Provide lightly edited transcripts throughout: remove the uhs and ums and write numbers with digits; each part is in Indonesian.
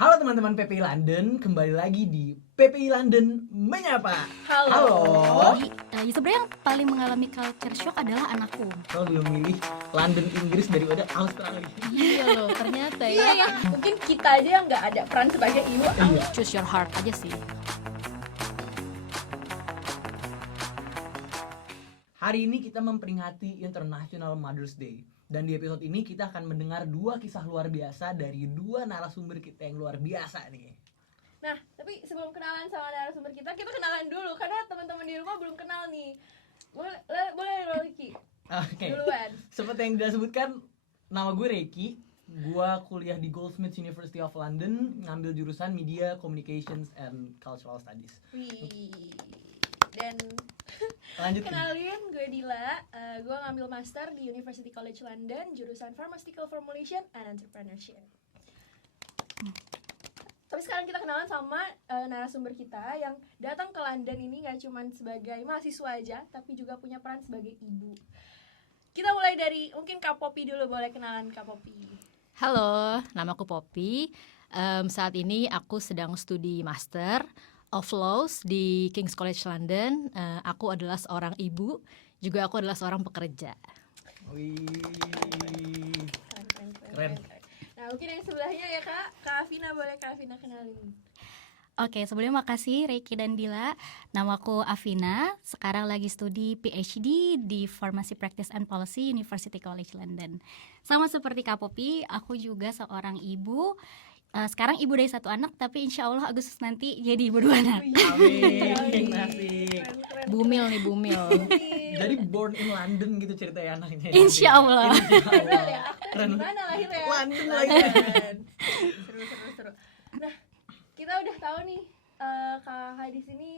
Halo teman-teman PPI London, kembali lagi di PPI London Menyapa. Halo. Ya sebenarnya yang paling mengalami culture shock adalah anakku. Kau lebih memilih London Inggris daripada Australia. Iya loh, ternyata Iya ya. ya, mungkin kita aja yang nggak ada peran sebagai ibu. Choose your heart aja sih. Hari ini kita memperingati International Mother's Day. Dan di episode ini kita akan mendengar dua kisah luar biasa dari dua narasumber kita yang luar biasa nih. Nah, tapi sebelum kenalan sama narasumber kita kenalan dulu karena teman-teman di rumah belum kenal nih. Boleh Rocky Oke. duluan. Seperti yang sudah sebutkan, nama gue Reiki. Gue kuliah di Goldsmiths University of London, ngambil jurusan Media, Communications, and Cultural Studies. Wih. Dan Lanjut. kenalin, gue Dila. Gue ngambil master di University College London, jurusan Pharmaceutical Formulation and Entrepreneurship. Tapi sekarang kita kenalan sama narasumber kita yang datang ke London ini gak cuma sebagai mahasiswa aja, tapi juga punya peran sebagai ibu. Kita mulai dari mungkin Kak Poppy dulu, boleh kenalan Kak Poppy. Halo, namaku Poppy. Saat ini aku sedang studi Master of Laws di King's College London. Aku adalah seorang ibu, juga aku adalah seorang pekerja. Wih. Keren. Nah mungkin yang sebelahnya ya Kak Afina, boleh Kak Afina kenalin. Oke, sebelumnya makasih Reiki dan Dila. Namaku Afina, sekarang lagi studi PhD di Pharmacy Practice and Policy University College London. Sama seperti Kak Poppy, aku juga seorang ibu. Sekarang ibu dari satu anak, tapi insya Allah Agustus nanti jadi ibu dua anak. Amin. Asik. Keren. Bumil nih, bumil. Jadi born in London gitu ceritanya anaknya. Insya Allah. Bener ya, akte Keren. di mana lahirnya? London lagi. Seru. Nah, kita udah tahu nih Kak di sini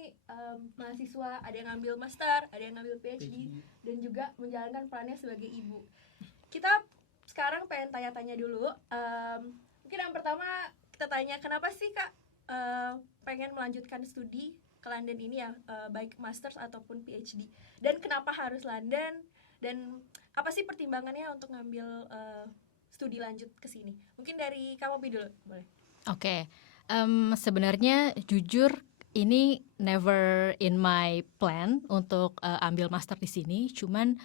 mahasiswa, ada yang ngambil master, ada yang ngambil PhD, dan juga menjalankan perannya sebagai ibu. Kita sekarang pengen tanya-tanya dulu. Mungkin yang pertama kita tanya, kenapa sih Kak pengen melanjutkan studi ke London ini ya, baik masters ataupun PhD, dan kenapa harus London, dan apa sih pertimbangannya untuk ngambil studi lanjut ke sini? Mungkin dari Kak Poppy dulu, boleh. Oke, sebenarnya jujur ini never in my plan untuk ambil master di sini. Cuman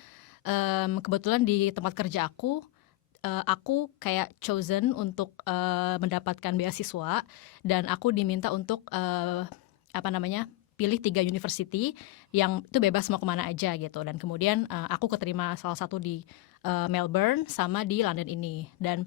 kebetulan di tempat kerja aku kayak chosen untuk mendapatkan beasiswa, dan aku diminta untuk pilih 3 university yang itu bebas mau kemana aja gitu. Dan kemudian aku keterima salah satu di Melbourne sama di London ini. Dan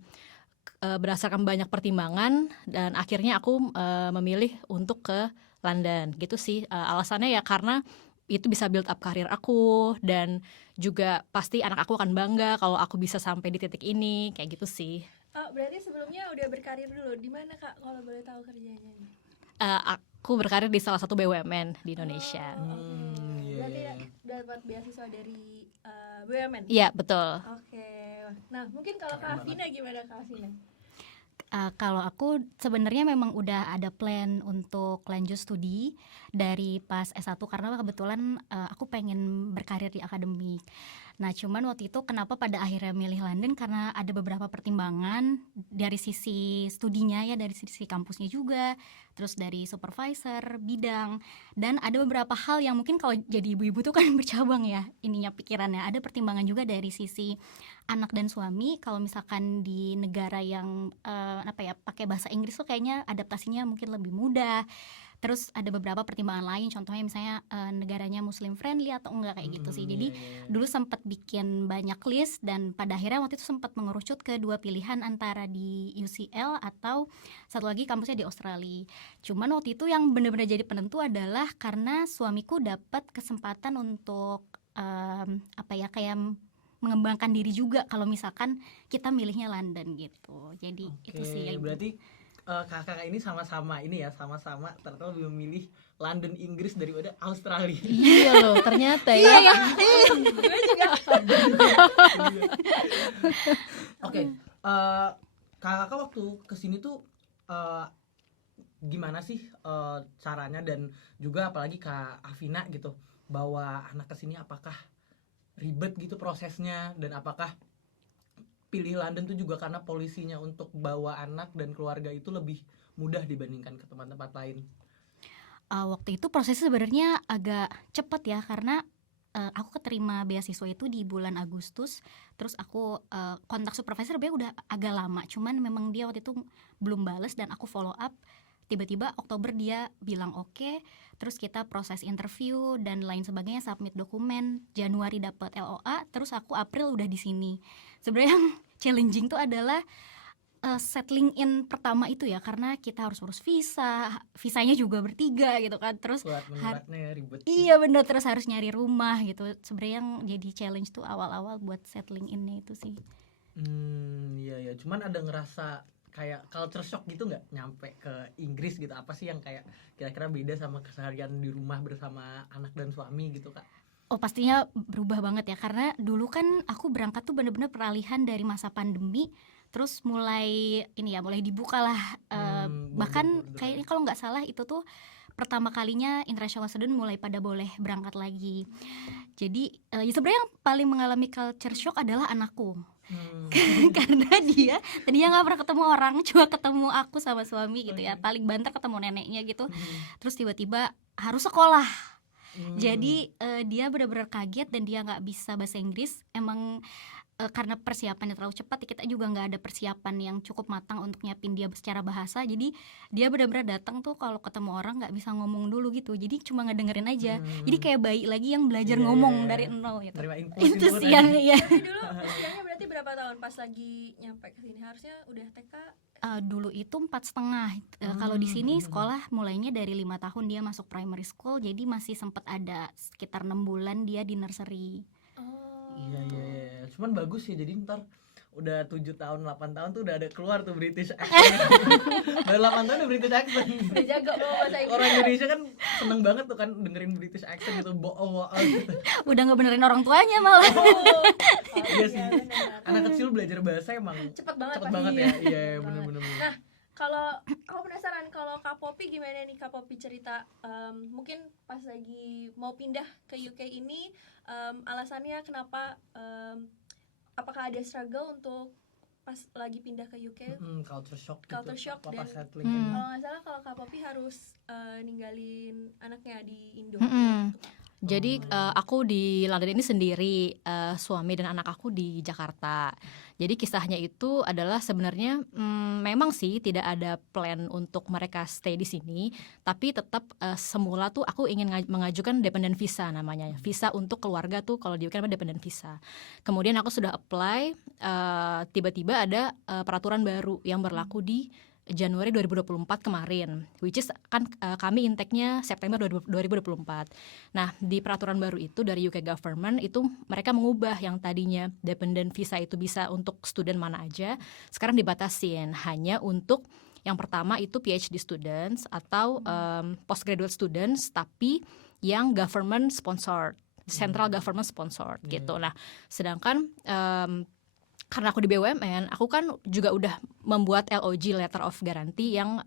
berdasarkan banyak pertimbangan, dan akhirnya aku memilih untuk ke London gitu sih. Alasannya ya karena itu bisa build up karir aku, dan juga pasti anak aku akan bangga kalau aku bisa sampai di titik ini, kayak gitu sih. Berarti sebelumnya udah berkarir dulu, di mana Kak kalau boleh tahu kerjanya? Aku berkarir di salah satu BUMN di Indonesia. Berarti dapat beasiswa dari BUMN? Iya, betul. Oke. Nah mungkin kalau Kak Afina gimana Kak Afina? Kalau aku sebenarnya memang udah ada plan untuk lanjut studi dari pas S1, karena kebetulan aku pengen berkarir di akademik. Nah cuman waktu itu kenapa pada akhirnya milih London, karena ada beberapa pertimbangan dari sisi studinya ya, dari sisi kampusnya juga, terus dari supervisor bidang, dan ada beberapa hal yang mungkin kalau jadi ibu-ibu tuh kan bercabang ya ininya pikirannya. Ada pertimbangan juga dari sisi anak dan suami. Kalau misalkan di negara yang pakai bahasa Inggris tuh kayaknya adaptasinya mungkin lebih mudah. Terus ada beberapa pertimbangan lain, contohnya misalnya negaranya Muslim friendly atau enggak, kayak gitu sih. Jadi dulu sempat bikin banyak list, dan pada akhirnya waktu itu sempat mengerucut ke 2 pilihan antara di UCL atau satu lagi kampusnya di Australia. Cuman waktu itu yang benar-benar jadi penentu adalah karena suamiku dapat kesempatan untuk kayak mengembangkan diri juga kalau misalkan kita milihnya London gitu. Jadi itu sih yang berarti kakak ini sama-sama ternyata lebih memilih London Inggris daripada Australia. Iya loh, ternyata ya. Gue juga. Oke, kakak waktu kesini tuh gimana sih caranya, dan juga apalagi Kak Afina gitu bawa anak kesini, apakah ribet gitu prosesnya, dan apakah pilih London tuh juga karena polisinya untuk bawa anak dan keluarga itu lebih mudah dibandingkan ke tempat-tempat lain? Waktu itu prosesnya sebenarnya agak cepat ya, karena aku keterima beasiswa itu di bulan Agustus. Terus aku kontak supervisor sebenarnya udah agak lama, cuman memang dia waktu itu belum bales dan aku follow up. Tiba-tiba Oktober dia bilang oke, terus kita proses interview dan lain sebagainya, submit dokumen. Januari dapat LOA, terus aku April udah di sini. Sebenarnya yang challenging tuh adalah settling in pertama itu ya, karena kita harus urus visanya juga bertiga gitu kan. Terus Buat menuratnya ribet. iya bener, terus harus nyari rumah gitu. Sebenarnya yang jadi challenge tuh awal-awal buat settling in-nya itu sih. Iya. Cuman ada ngerasa kayak culture shock gitu nggak nyampe ke Inggris gitu? Apa sih yang kayak kira-kira beda sama keseharian di rumah bersama anak dan suami gitu, Kak? Oh pastinya berubah banget ya, karena dulu kan aku berangkat tuh bener-bener peralihan dari masa pandemi. Terus mulai dibuka lah, bahkan kayaknya kalau nggak salah itu tuh pertama kalinya international student mulai pada boleh berangkat lagi. Jadi ya sebenarnya yang paling mengalami culture shock adalah anakku. Karena dia tadinya nggak pernah ketemu orang, cuma ketemu aku sama suami gitu ya, paling banter ketemu neneknya gitu. Terus tiba-tiba harus sekolah. Jadi dia benar-benar kaget dan dia nggak bisa bahasa Inggris. Emang karena persiapannya terlalu cepat, kita juga nggak ada persiapan yang cukup matang untuk nyiapin dia secara bahasa. Jadi dia benar-benar datang tuh kalau ketemu orang nggak bisa ngomong dulu gitu, jadi cuma ngedengerin aja. Jadi kayak bayi lagi yang belajar ngomong dari nol gitu. Itu sih yang iya. Tapi dulu usianya berarti berapa tahun pas lagi nyampe ke sini? Harusnya udah TK? Dulu itu 4,5. Kalau di sini sekolah mulainya dari 5 tahun dia masuk primary school, jadi masih sempat ada sekitar 6 bulan dia di nursery. Iya. Cuman bagus sih, jadi ntar udah 7 tahun 8 tahun tuh udah ada keluar tuh British accent. Udah 8 tahun udah British accent. Udah jago loh bahasa Inggris. Orang Indonesia kan seneng banget tuh kan dengerin British accent gitu, bohong gitu. Udah nggak benerin orang tuanya malah. Iya sih. Anak kecil belajar bahasa emang cepet banget ya. Iya, bener. Nah, kalau aku penasaran, kalau Kak Poppy gimana nih Kak Poppy cerita, mungkin pas lagi mau pindah ke UK ini, alasannya kenapa, apakah ada struggle untuk pas lagi pindah ke UK? Culture shock Dan settling. kalau nggak salah kalau Kak Poppy harus ninggalin anaknya di Indo. Jadi aku di London ini sendiri, suami dan anak aku di Jakarta. Jadi kisahnya itu adalah sebenarnya memang sih tidak ada plan untuk mereka stay di sini, tapi tetap semula tuh aku ingin mengajukan dependent visa namanya. Visa untuk keluarga tuh kalau di UK namanya dependent visa. Kemudian aku sudah apply, tiba-tiba ada peraturan baru yang berlaku di Januari 2024 kemarin, which is kan kami intake-nya September 2024. Nah, di peraturan baru itu dari UK government itu mereka mengubah yang tadinya dependent visa itu bisa untuk student mana aja, sekarang dibatasin hanya untuk yang pertama itu PhD students atau postgraduate students, tapi yang government sponsored, central government sponsored gitu. Nah, sedangkan karena aku di BUMN, aku kan juga udah membuat LOG, Letter of Guarantee, yang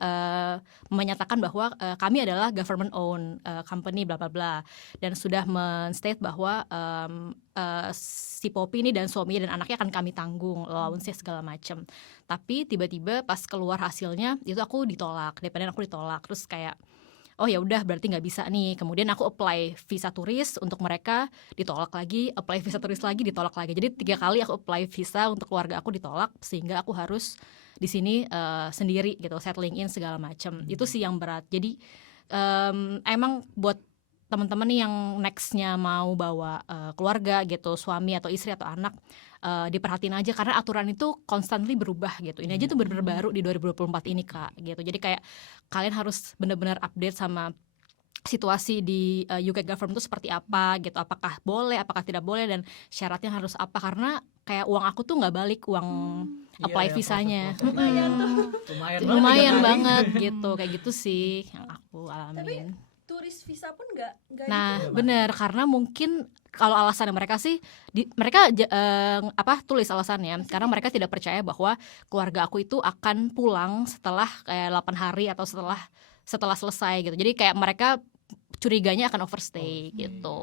menyatakan bahwa kami adalah government owned company bla bla bla, dan sudah men-state bahwa si Poppy ini dan suaminya dan anaknya akan kami tanggung allowance segala macam. Tapi tiba-tiba pas keluar hasilnya itu aku ditolak, dependen aku ditolak, terus kayak oh ya udah berarti nggak bisa nih. Kemudian aku apply visa turis untuk mereka, ditolak lagi, apply visa turis lagi, ditolak lagi. Jadi 3 kali aku apply visa untuk keluarga aku ditolak, sehingga aku harus di sini sendiri gitu, settling in segala macam. Itu sih yang berat. Jadi emang buat teman-teman nih yang nextnya mau bawa keluarga gitu, suami atau istri atau anak, diperhatiin aja karena aturan itu constantly berubah gitu. Ini aja tuh benar-benar baru di 2024 ini Kak gitu. Jadi kayak kalian harus benar-benar update sama situasi di UK government itu seperti apa gitu, apakah boleh, apakah tidak boleh, dan syaratnya harus apa, karena kayak uang aku tuh nggak balik, uang apply visanya. Lumayan banget gitu, kayak gitu sih yang aku alamin. Tapi turis visa pun nggak nah gitu. Bener, karena mungkin kalau alasannya mereka sih mereka tulis alasannya karena mereka tidak percaya bahwa keluarga aku itu akan pulang setelah kayak 8 hari atau setelah selesai gitu. Jadi kayak mereka curiganya akan overstay gitu.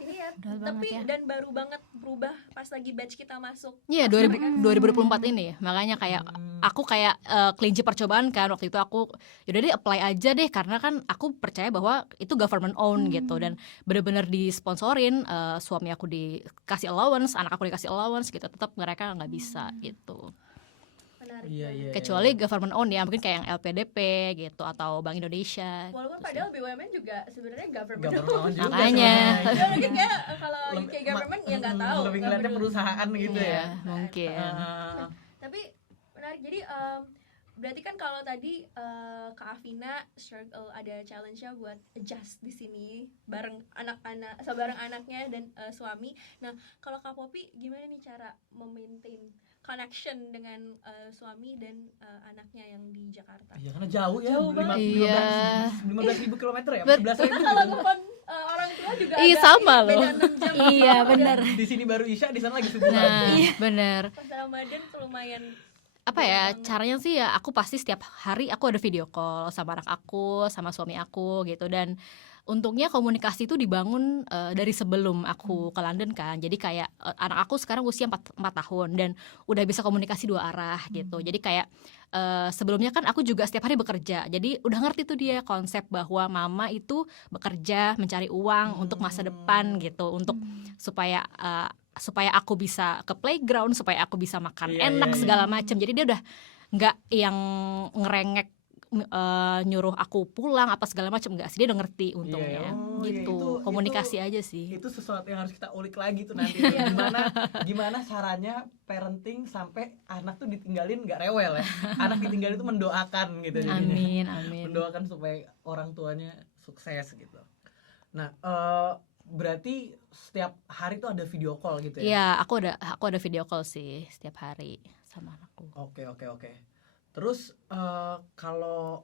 Ini ya Udah tapi banget ya. dan baru banget berubah pas lagi batch kita masuk. Iya, 2024 ini ya. Makanya kayak aku kayak kelinci percobaan kan waktu itu. Aku yaudah deh apply aja deh, karena kan aku percaya bahwa itu government owned gitu, dan bener-bener disponsorin. Suami aku dikasih allowance, anak aku dikasih allowance gitu. Tetap mereka nggak bisa gitu. Menarik. Iya. Kecuali government owned ya, mungkin kayak yang LPDP gitu atau Bank Indonesia. Walaupun gitu padahal BUMN juga sebenarnya government. Government juga Makanya. sebenarnya. Ya mungkin kayak kalau UK government ya nggak tahu. Lebih ngeliatnya government. perusahaan gitu Iya, ya. mungkin. Tapi menarik. Jadi berarti kan kalau tadi Kak Afina struggle, ada challenge-nya buat adjust di sini bareng anak-anak, bareng anaknya dan suami. Nah, kalau Kak Popi gimana nih cara memaintain connection dengan suami dan anaknya yang di Jakarta? Iya, karena jauh ya. Jauh banget. 15.000 kilometer ya. Betul. 11.000 Karena kalau telepon orang tua juga Iya, agak sama beda loh. 6 jam. Iya, benar. Di sini baru Isya, di sana lagi subuh. Nah, bener. Pas Ramadan tuh lumayan Apa beda ya, banget. caranya sih ya aku pasti setiap hari aku ada video call sama anak aku, sama suami aku gitu. Dan untungnya komunikasi itu dibangun dari sebelum aku ke London kan. Jadi kayak anak aku sekarang usia 4 tahun dan udah bisa komunikasi dua arah gitu. Jadi kayak sebelumnya kan aku juga setiap hari bekerja. Jadi udah ngerti tuh dia konsep bahwa mama itu bekerja mencari uang untuk masa depan gitu, untuk supaya aku bisa ke playground, supaya aku bisa makan Iya, enak iya, segala macam. Jadi dia udah nggak yang ngerengek nyuruh aku pulang apa segala macam, enggak sih, dia udah ngerti untungnya. Iya, oh, gitu. iya, Komunikasi aja sih. Itu sesuatu yang harus kita ulik lagi tuh nanti. Gimana caranya parenting sampai anak tuh ditinggalin nggak rewel ya. Anak ditinggalin tuh mendoakan gitu jadinya. Amin. Mendoakan supaya orang tuanya sukses gitu. Nah, berarti setiap hari tuh ada video call gitu ya? Iya, aku ada video call sih setiap hari sama anakku. Oke. Terus kalau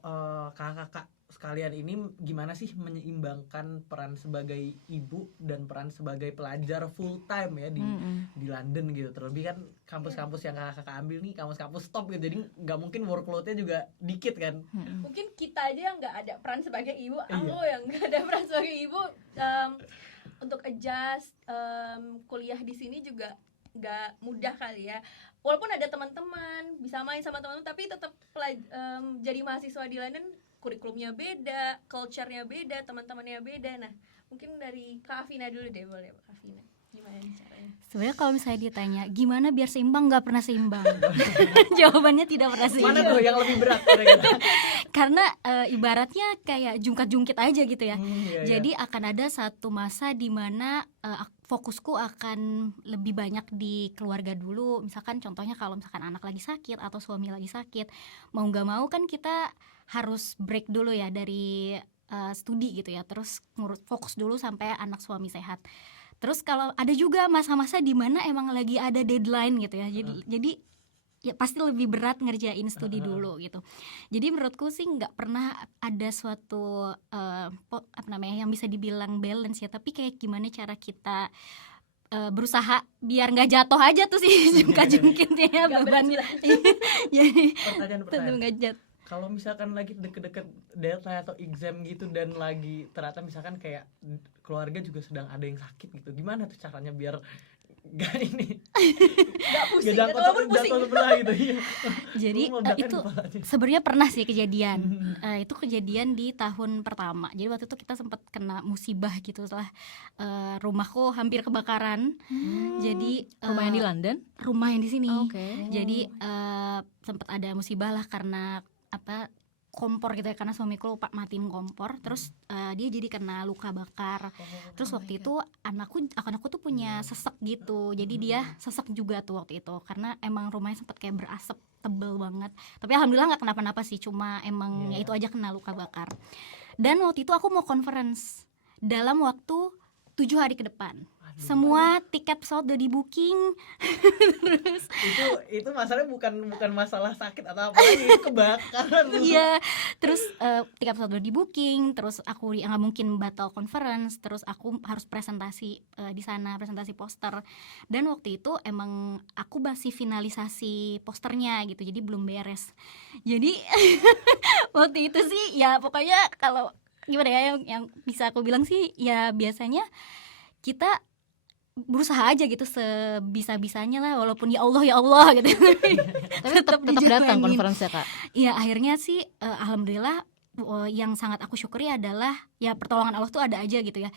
kakak-kakak sekalian ini gimana sih menyeimbangkan peran sebagai ibu dan peran sebagai pelajar full time ya di London gitu. Terlebih kan kampus-kampus yang kakak ambil nih kampus-kampus top gitu. Jadi nggak mungkin workloadnya juga dikit kan. Mungkin kita aja yang nggak ada peran sebagai ibu, Iya. aku yang nggak ada peran sebagai ibu, untuk adjust kuliah di sini juga nggak mudah kali ya. Walaupun ada teman-teman, bisa main sama teman-teman, tapi tetap jadi mahasiswa di London, kurikulumnya beda, culture-nya beda, teman-temannya beda. Nah, mungkin dari Kak Afina dulu deh, boleh Kak Afina. Gimana nih caranya? Sebenarnya kalau misalnya ditanya gimana biar seimbang, nggak pernah seimbang. Jawabannya tidak pernah seimbang. Mana tuh yang lebih berat kira-kira? Karena ibaratnya kayak jungkat-jungkit aja gitu ya. Iya. Jadi akan ada satu masa di mana fokusku akan lebih banyak di keluarga dulu. Misalkan contohnya kalau misalkan anak lagi sakit atau suami lagi sakit, mau nggak mau kan kita harus break dulu ya dari studi gitu ya. Terus fokus dulu sampai anak suami sehat. Terus kalau ada juga masa-masa di mana emang lagi ada deadline gitu ya. Jadi ya pasti lebih berat ngerjain studi dulu gitu. Jadi menurutku sih nggak pernah ada suatu yang bisa dibilang balance ya. Tapi kayak gimana cara kita berusaha biar nggak jatuh aja tuh sih jungkat-jungkitnya Nggak bebannya. Jadi tetap Pertanyaan. nggak jatuh. Kalau misalkan lagi deket-deket deadline atau exam gitu dan lagi ternyata misalkan kayak keluarga juga sedang ada yang sakit gitu, gimana tuh caranya biar gak ini Nggak pusing, gak walaupun pusing. jatuh sebelah gitu ya. Jadi itu sebenarnya pernah sih kejadian. Itu kejadian di tahun pertama. Jadi waktu itu kita sempat kena musibah gitu setelah rumahku hampir kebakaran. Jadi Rumah yang di London? rumah yang di sini. Oke. Jadi sempat ada musibah lah karena kompor gitu ya, karena suamiku lupa matiin kompor. Terus dia jadi kena luka bakar. Terus waktu itu anakku tuh punya sesek gitu. Jadi dia sesek juga tuh waktu itu karena emang rumahnya sempat kayak berasap tebel banget. Tapi alhamdulillah nggak kenapa-napa sih, cuma emang ya itu aja kena luka bakar. Dan waktu itu aku mau conference dalam waktu 7 hari ke depan. Semua tiket pesawat udah di booking. Terus itu masalahnya bukan masalah sakit atau apa lagi, itu kebakaran. iya, terus tiket pesawat udah di booking, terus aku nggak mungkin batal conference, terus aku harus presentasi di sana, presentasi poster. Dan waktu itu emang aku masih finalisasi posternya gitu, jadi belum beres. Jadi waktu itu sih ya pokoknya kalau gimana ya, yang bisa aku bilang sih ya biasanya kita berusaha aja gitu sebisa-bisanya lah, walaupun ya Allah gitu. Tapi tetap datang dijalangin. conference ya Kak. Iya, akhirnya sih alhamdulillah yang sangat aku syukuri adalah ya pertolongan Allah tuh ada aja gitu ya.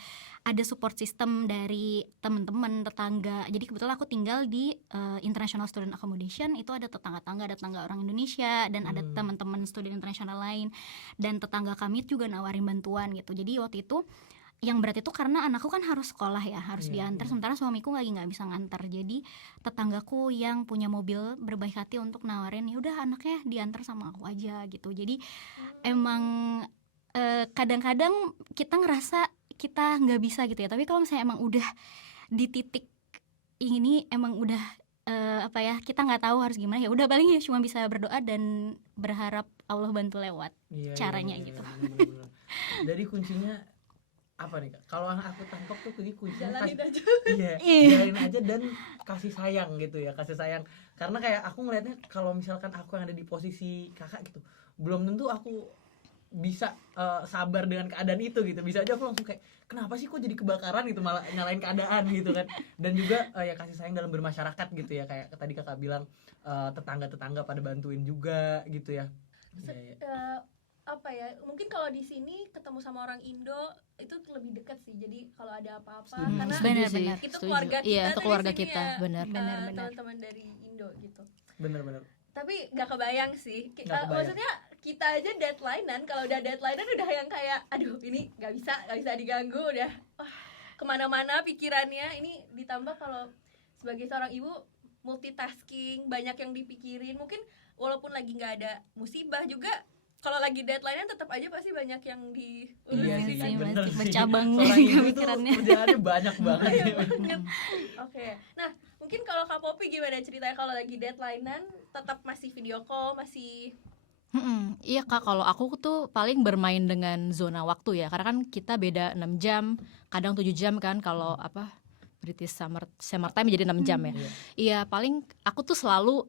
Ada support system dari teman-teman, tetangga. Jadi kebetulan aku tinggal di International Student Accommodation, itu ada tetangga-tetangga, ada tetangga orang Indonesia dan ada teman-teman student internasional lain, dan tetangga kami juga nawarin bantuan gitu. Jadi waktu itu yang berat itu karena anakku kan harus sekolah ya, harus diantar, sementara suamiku lagi nggak bisa ngantar. Jadi tetanggaku yang punya mobil berbaik hati untuk nawarin, ya udah anaknya diantar sama aku aja gitu. Jadi emang kadang-kadang kita ngerasa kita nggak bisa gitu ya, tapi kalau misalnya emang udah di titik ini, emang udah kita nggak tahu harus gimana, ya udah paling ya cuma bisa berdoa dan berharap Allah bantu lewat caranya gitu. Bener. Jadi kuncinya apa nih Kak? Kalau aku tangkap tuh kuncinya Jalanin aja. jalanin aja dan kasih sayang gitu ya, kasih sayang. Karena kayak aku ngelihatnya kalau misalkan aku yang ada di posisi kakak gitu, belum tentu aku bisa sabar dengan keadaan itu gitu. Bisa aja aku langsung kayak kenapa sih kok jadi kebakaran gitu, malah nyalain keadaan gitu kan. Dan juga ya kasih sayang dalam bermasyarakat gitu ya, kayak tadi kakak bilang tetangga-tetangga pada bantuin juga gitu ya. Apa ya, mungkin kalau di sini ketemu sama orang Indo itu lebih dekat sih. Jadi kalau ada apa-apa karena Benar-benar. itu Setuju. keluarga kita, Iya, itu tuh di keluarga sini kita, ya, benar. teman-teman dari Indo gitu. Bener-bener. Tapi nggak kebayang sih. Nggak kebayang. Maksudnya kita aja deadline-an, kalau udah deadline-an udah yang kayak aduh ini nggak bisa diganggu, udah kemana-mana pikirannya. Ini ditambah kalau sebagai seorang ibu multitasking, banyak yang dipikirin. Mungkin walaupun lagi nggak ada musibah juga, kalau lagi deadline-nya tetap aja pasti banyak yang diurusin. Iya sih, sih, bener masih sih. bercabang Seorang ibu tuh pikirannya. kerjaannya banyak banget. Iya banget. Oke. Nah, mungkin kalau Kak Poppy gimana ceritanya kalau lagi deadline-an tetap masih video call, masih Iya Kak, kalau aku tuh paling bermain dengan zona waktu ya, karena kan kita beda 6 jam, kadang 7 jam kan kalau British summer time jadi 6 jam ya. Iya, paling aku tuh selalu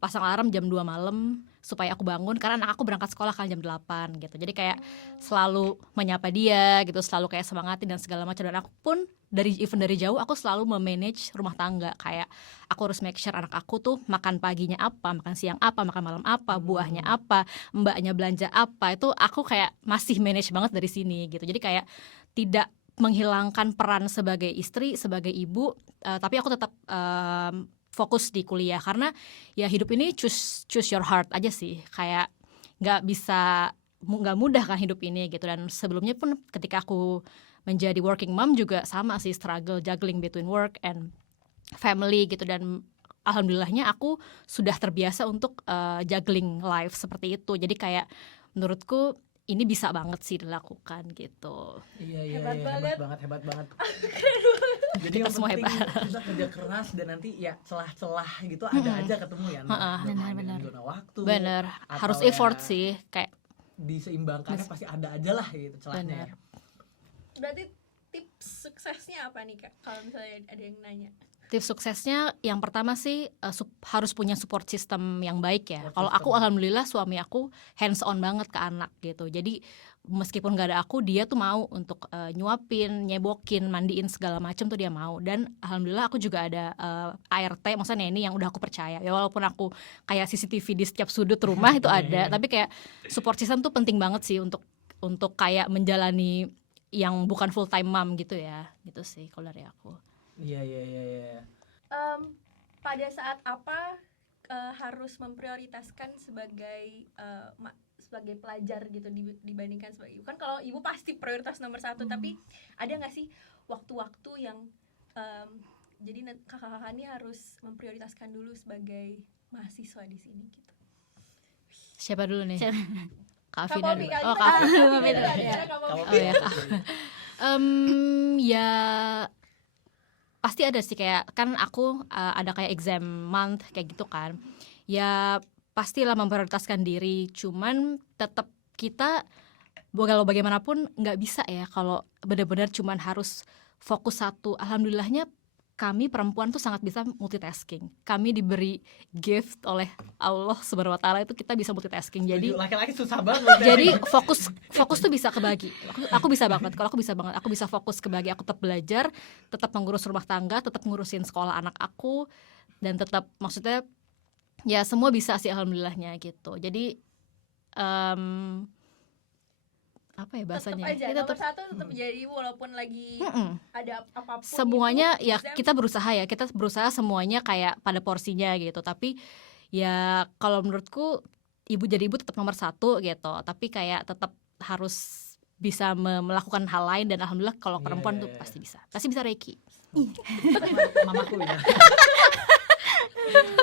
pasang alarm jam 2 malam supaya aku bangun, karena anak aku berangkat sekolah kan jam 8 gitu. Jadi kayak selalu menyapa dia gitu, selalu kayak semangatin dan segala macam. Dan aku pun dari jauh aku selalu memanage rumah tangga, kayak aku harus make sure anak aku tuh makan paginya apa, makan siang apa, makan malam apa, buahnya apa, mbaknya belanja apa. Itu aku kayak masih manage banget dari sini gitu. Jadi kayak tidak menghilangkan peran sebagai istri, sebagai ibu, tapi aku tetap fokus di kuliah, karena ya hidup ini choose your heart aja sih, kayak nggak mudah kan hidup ini gitu. Dan sebelumnya pun ketika aku menjadi working mom juga sama sih, struggle juggling between work and family gitu. Dan alhamdulillahnya aku sudah terbiasa untuk juggling life seperti itu. Jadi kayak menurutku ini bisa banget sih dilakukan gitu. Iya, Hebat hebat banget. Jadi Kita yang semua penting hebat. kita kerja keras dan nanti ya celah-celah gitu ada aja ketemu ya. Benar. Zona waktu. Bener, atau harus ya effort sih, kayak diseimbangkannya pasti ada aja lah gitu celahnya. Bener. berarti tips suksesnya apa nih Kak? Kalau misalnya ada yang nanya. tips suksesnya yang pertama sih harus punya support system yang baik ya. Support Kalau system. aku alhamdulillah suami aku hands on banget ke anak gitu. Jadi meskipun gak ada aku, dia tuh mau untuk nyuapin, nyebokin, mandiin segala macam tuh dia mau. Dan alhamdulillah aku juga ada ART, maksudnya ini yang udah aku percaya. Ya walaupun aku kayak CCTV di setiap sudut rumah itu ada, tapi kayak support system tuh penting banget sih untuk kayak menjalani yang bukan full time mom gitu ya. Gitu sih kalau dari aku. Iya. Pada saat apa harus memprioritaskan sebagai sebagai pelajar gitu dibandingkan sebagai ibu? Kan kalau ibu pasti prioritas nomor 1, tapi ada nggak sih waktu-waktu yang jadi kakak-kakak ini harus memprioritaskan dulu sebagai mahasiswa di sini gitu? Siapa dulu nih? Kak Kak Afina Poppy dulu. kali. Oh, Kak Afina. Poppy dulu, Beda. Kak Poppy. Kalau Oh ya. Ya pasti ada sih, kayak kan aku ada kayak exam month kayak gitu kan. Ya pastilah memprioritaskan diri, cuman tetap kita kalau bagaimanapun nggak bisa ya kalau benar-benar cuman harus fokus satu. Alhamdulillahnya kami perempuan tuh sangat bisa multitasking. Kami diberi gift oleh Allah Subhanahu wa taala itu kita bisa multitasking. Jadi laki-laki susah banget. jadi fokus tuh bisa kebagi. Aku bisa banget. Kalau aku bisa banget, aku bisa fokus kebagi. Aku tetap belajar, tetap mengurus rumah tangga, tetap ngurusin sekolah anak aku, dan tetap maksudnya ya semua bisa sih alhamdulillahnya gitu. Jadi apa ya bahasanya? Tetap aja Kita nomor tetap satu tetap jadi ibu walaupun lagi ada apapun semuanya itu, ya exam. kita berusaha semuanya kayak pada porsinya gitu. Tapi ya kalau menurutku jadi ibu tetap nomor satu gitu. Tapi kayak tetap harus bisa melakukan hal lain, dan alhamdulillah kalau perempuan tuh pasti bisa reiki. Mamaku ya.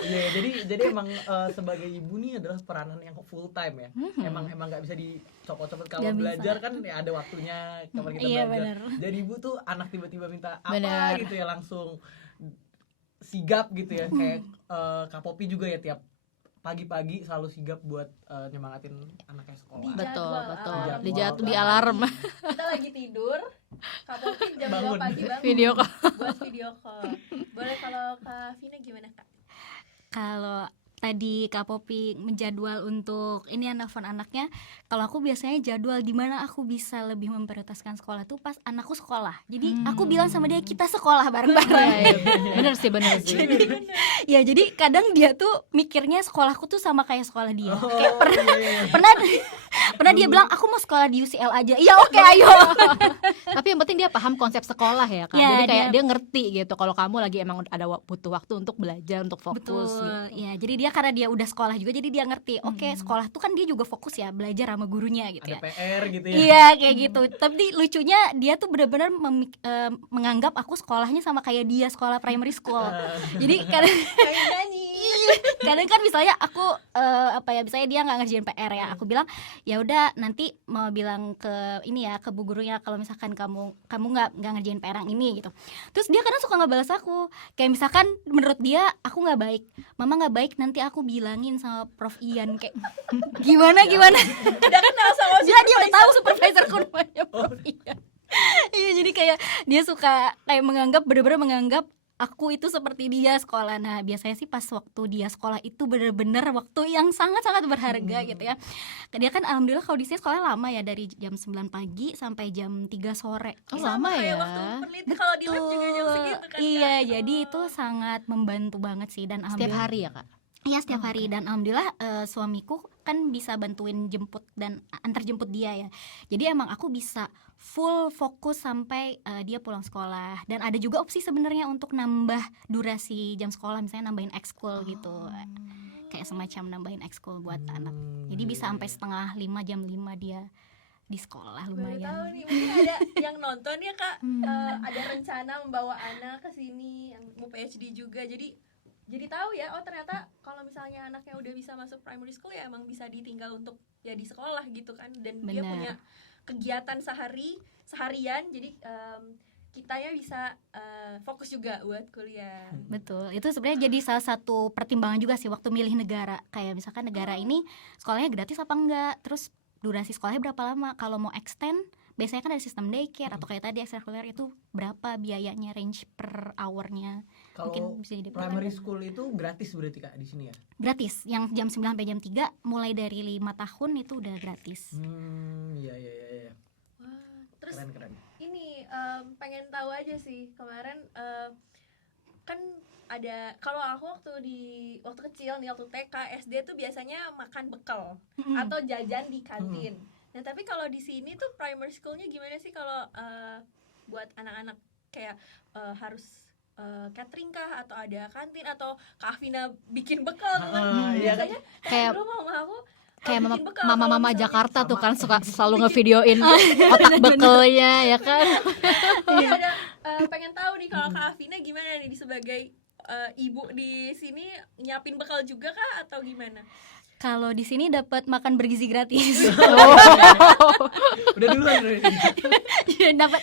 Iya, jadi emang sebagai ibu nih adalah peranan yang full time ya. Emang nggak bisa dicopot-copot. Kalau Nggak belajar bisa. kan ya ada waktunya kapan kita Iya, belajar. bener. Jadi ibu tuh anak tiba-tiba minta apa Bener. gitu ya langsung sigap gitu ya. Kayak Kak Popi juga ya tiap pagi-pagi selalu sigap buat nyemangatin anaknya sekolah. Betul. Betul. Alarm. Dijatuh Wow. di alarm. Kita lagi tidur, Kak Popi jam 2 Bangun. pagi bangun Video call. buat video call. Boleh kalau Kak Vina gimana Kak? Kalau tadi Kak Popi menjadwal untuk ini ya nelfon anaknya, kalau aku biasanya jadwal di mana aku bisa lebih memprioritaskan sekolah tuh pas anakku sekolah. Jadi aku bilang sama dia kita sekolah bareng-bareng. Iya, bener sih. Ya jadi kadang dia tuh mikirnya sekolahku tuh sama kayak sekolah dia. Oh, Kayak iya. pernah dia bilang aku mau sekolah di UCL aja. Iya oke ayo. Tapi yang penting dia paham konsep sekolah ya Kak. Ya, Jadi kayak dia ngerti gitu kalau kamu lagi emang ada butuh waktu untuk belajar, untuk fokus Betul. gitu. Ya jadi dia karena dia udah sekolah juga jadi dia ngerti. Oke sekolah tuh kan dia juga fokus ya belajar sama gurunya gitu Ada ya. PR gitu ya. Iya kayak gitu. Tapi lucunya dia tuh benar-benar menganggap aku sekolahnya sama kayak dia sekolah primary school. Jadi kadang Kayak nyanyi. kadang kan misalnya aku misalnya dia nggak ngerjain PR ya, aku bilang ya udah nanti mau bilang ke ini ya ke bu gurunya kalau misalkan kamu nggak ngerjain PR yang ini gitu. Terus dia kadang suka nggak balas aku. Kayak misalkan menurut dia aku nggak baik, mama nggak baik, nanti aku bilangin sama Prof Ian kayak gimana. Udah kenal sama Dia udah tahu supervisorku namanya Prof Ian. Iya jadi kayak dia suka kayak bener-bener menganggap aku itu seperti dia sekolah. Nah biasanya sih pas waktu dia sekolah itu bener-bener waktu yang sangat-sangat berharga gitu ya. Dia kan alhamdulillah kalau di sini sekolah lama ya, dari jam 9 pagi sampai jam 3 sore. Oh, lama kayak ya. waktu peneliti kalau di lab juga jam segitu kan. Iya Kak? jadi itu sangat membantu banget sih, dan Setiap alhamdulillah hari ya Kak. Iya setiap hari, dan alhamdulillah suamiku kan bisa bantuin jemput dan antar jemput dia ya. Jadi emang aku bisa full fokus sampai dia pulang sekolah. Dan ada juga opsi sebenarnya untuk nambah durasi jam sekolah, misalnya nambahin ekskul gitu. Kayak semacam nambahin ekskul buat anak. Jadi bisa sampai setengah 5, jam 5 dia di sekolah, Baru tahu lumayan. nih, mungkin ada yang nonton ya Kak, ada rencana membawa anak ke sini yang mau PhD juga. Jadi tahu ya, oh ternyata kalau misalnya anaknya udah bisa masuk primary school ya emang bisa ditinggal untuk ya di sekolah gitu kan, dan dia Benar. punya kegiatan seharian, jadi kitanya bisa fokus juga buat kuliah. Betul, itu sebenarnya jadi salah satu pertimbangan juga sih waktu milih negara. Kayak misalkan negara ini sekolahnya gratis apa enggak, terus durasi sekolahnya berapa lama. Kalau mau extend biasanya kan ada sistem daycare atau kayak tadi ekstrakurikuler, itu berapa biayanya, range per hournya. Kalau Mungkin bisa jadi primary school itu gratis berarti Kak di sini ya? gratis. Yang jam 9 sampai jam 3 mulai dari 5 tahun itu udah gratis. Iya. Wah, terus Keren. ini pengen tahu aja sih, kemarin kan ada, kalau aku waktu kecil nih, waktu TK SD tuh biasanya makan bekal atau jajan di kantin. Nah tapi kalau di sini tuh primary schoolnya gimana sih kalau buat anak-anak kayak harus catering kah, atau ada kantin, atau Kak Afina bikin bekal teman? Iya kan? Biasanya Kayak- dulu mama aku Kayak bikin bekal mama-mama kalau misalnya- Jakarta tuh kan suka selalu ngevideoin otak bekelnya ya kan. Jadi ada pengen tahu nih kalau Kak Afina gimana nih sebagai ibu di sini, nyiapin bekal juga kah atau gimana? Kalau di sini dapat makan bergizi gratis. Udah duluan.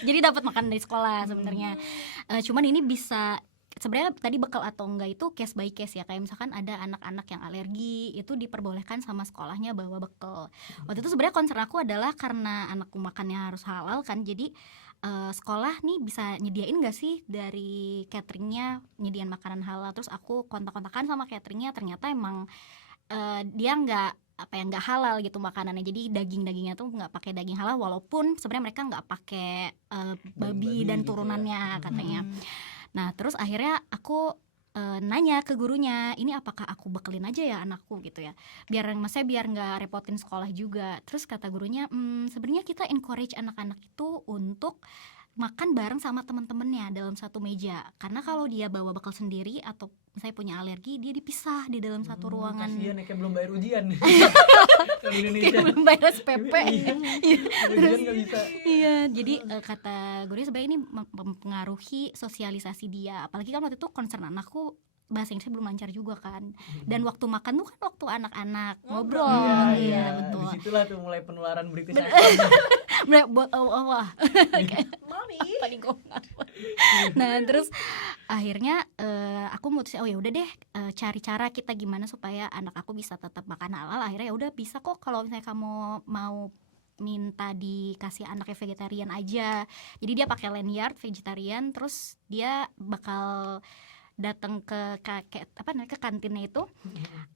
Jadi dapat makan dari sekolah sebenarnya. Cuman ini bisa sebenarnya tadi bekal atau enggak itu case by case ya. Kayak misalkan ada anak-anak yang alergi, itu diperbolehkan sama sekolahnya bawa bekal. Waktu itu sebenarnya concern aku adalah karena anakku makannya harus halal kan, jadi sekolah nih bisa nyediain gak sih dari cateringnya, nyediain makanan halal. Terus aku kontak-kontakan sama cateringnya, ternyata emang dia nggak halal gitu makanannya. Jadi dagingnya tuh nggak pakai daging halal, walaupun sebenarnya mereka nggak pakai babi dan gitu ya. turunannya katanya. Hmm. Nah terus akhirnya aku nanya ke gurunya, ini apakah aku bekelin aja ya anakku gitu ya, biar nggak repotin sekolah juga. Terus kata gurunya, sebenarnya kita encourage anak-anak itu untuk makan bareng sama teman-temannya dalam satu meja, karena kalau dia bawa bekal sendiri atau misalnya punya alergi, dia dipisah di dalam satu ruangan. Kasian ya, kayak belum bayar ujian. Kalau di Indonesia Kayak belum bayar SPP. Iya. Ujian nggak bisa. Iya, jadi kata gurunya sebenarnya ini mempengaruhi sosialisasi dia. Apalagi kan waktu itu concern anakku bahasa Inggrisnya belum lancar juga kan. Dan waktu makan tuh kan waktu anak-anak ngobrol. Iya, betul. Disitulah tuh mulai penularan British Ben- accent. Wah, Mami. paling gongap. Nah, terus akhirnya aku mutusin, oh ya udah deh, cari cara kita gimana supaya anak aku bisa tetap makan halal. Akhirnya ya udah, bisa kok kalau misalnya kamu mau minta dikasih anaknya vegetarian aja. Jadi dia pakai lanyard vegetarian, terus dia bakal datang ke kantinnya itu,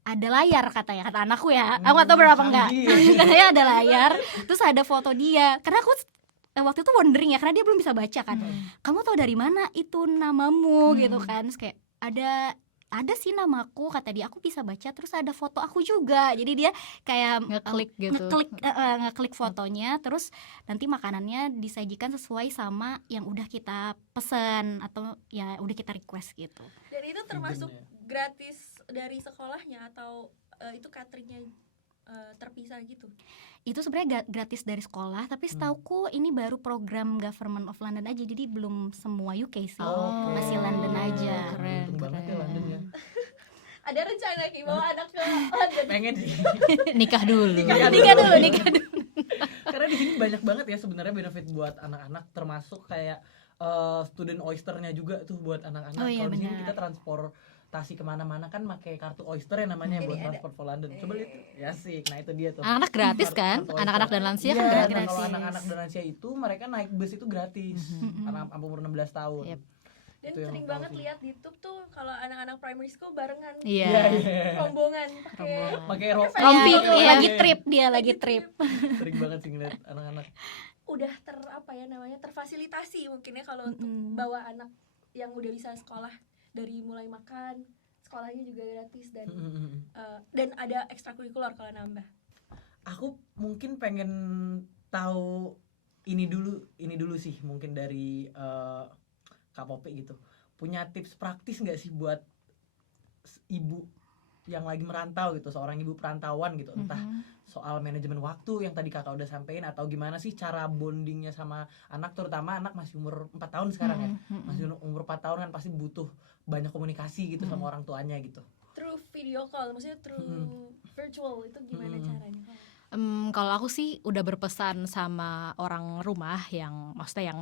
ada layar katanya, kata anakku ya. Aku nggak tahu berapa enggak. canggih. Katanya ada layar, terus ada foto dia. Karena aku waktu itu wondering ya, karena dia belum bisa baca kan. Kamu tahu dari mana itu namamu gitu kan? Terus kayak ada sih namaku, kata dia. Aku bisa baca, terus ada foto aku juga. Jadi dia kayak Ngeklik gitu. ngeklik fotonya, terus nanti makanannya disajikan sesuai sama yang udah kita pesen atau ya udah kita request gitu. Dan itu termasuk Hidden ya. gratis dari sekolahnya atau itu cateringnya terpisah gitu? Itu sebenarnya gratis dari sekolah, tapi setauku ini baru program Government of London aja, jadi belum semua UK sih. Oh, Masih London aja. Keren, Untung banget ya keren. London ya. Ada rencana Ki bawa anak ke London? Pengen sih. Nikah dulu. Nikah dulu. Karena di sini banyak banget ya sebenarnya benefit buat anak-anak, termasuk kayak student oysternya juga tuh buat anak-anak. Oh iya, Kalau di sini benar. kita transportasi kemana-mana kan pakai kartu oyster ya namanya, Ini buat ada. transport for London. Coba lihat tuh. Ya sih, nah itu dia tuh. Anak-anak gratis Kartu- kan? kartu oyster. Anak-anak dan lansia Iya, kan nah gratis. kalau anak-anak dan lansia itu mereka naik bus itu gratis. Anak umur 16 tahun. Yep. Dan Itu yang sering tahu banget sih. lihat di YouTube tuh kalau anak-anak primary school barengan, Iya. rombongan pakai Rombongan. Pakai Rompi, Ya, iya. lagi trip dia, lagi trip. Sering banget sih ngeliat anak-anak. udah terfasilitasi mungkin ya kalau untuk Mm-mm. bawa anak yang udah bisa sekolah, dari mulai makan, sekolahnya juga gratis dan ada ekstrakurikuler kalau nambah. Aku mungkin pengen tahu ini dulu sih, mungkin dari Kak Popi gitu. Punya tips praktis nggak sih buat ibu yang lagi merantau gitu, seorang ibu perantauan gitu, entah soal manajemen waktu yang tadi kakak udah sampein, atau gimana sih cara bondingnya sama anak, terutama anak masih umur 4 tahun sekarang ya, masih umur 4 tahun kan pasti butuh banyak komunikasi gitu sama orang tuanya gitu. Through video call, maksudnya through virtual, itu gimana caranya? Kalau aku sih udah berpesan sama orang rumah yang maksudnya yang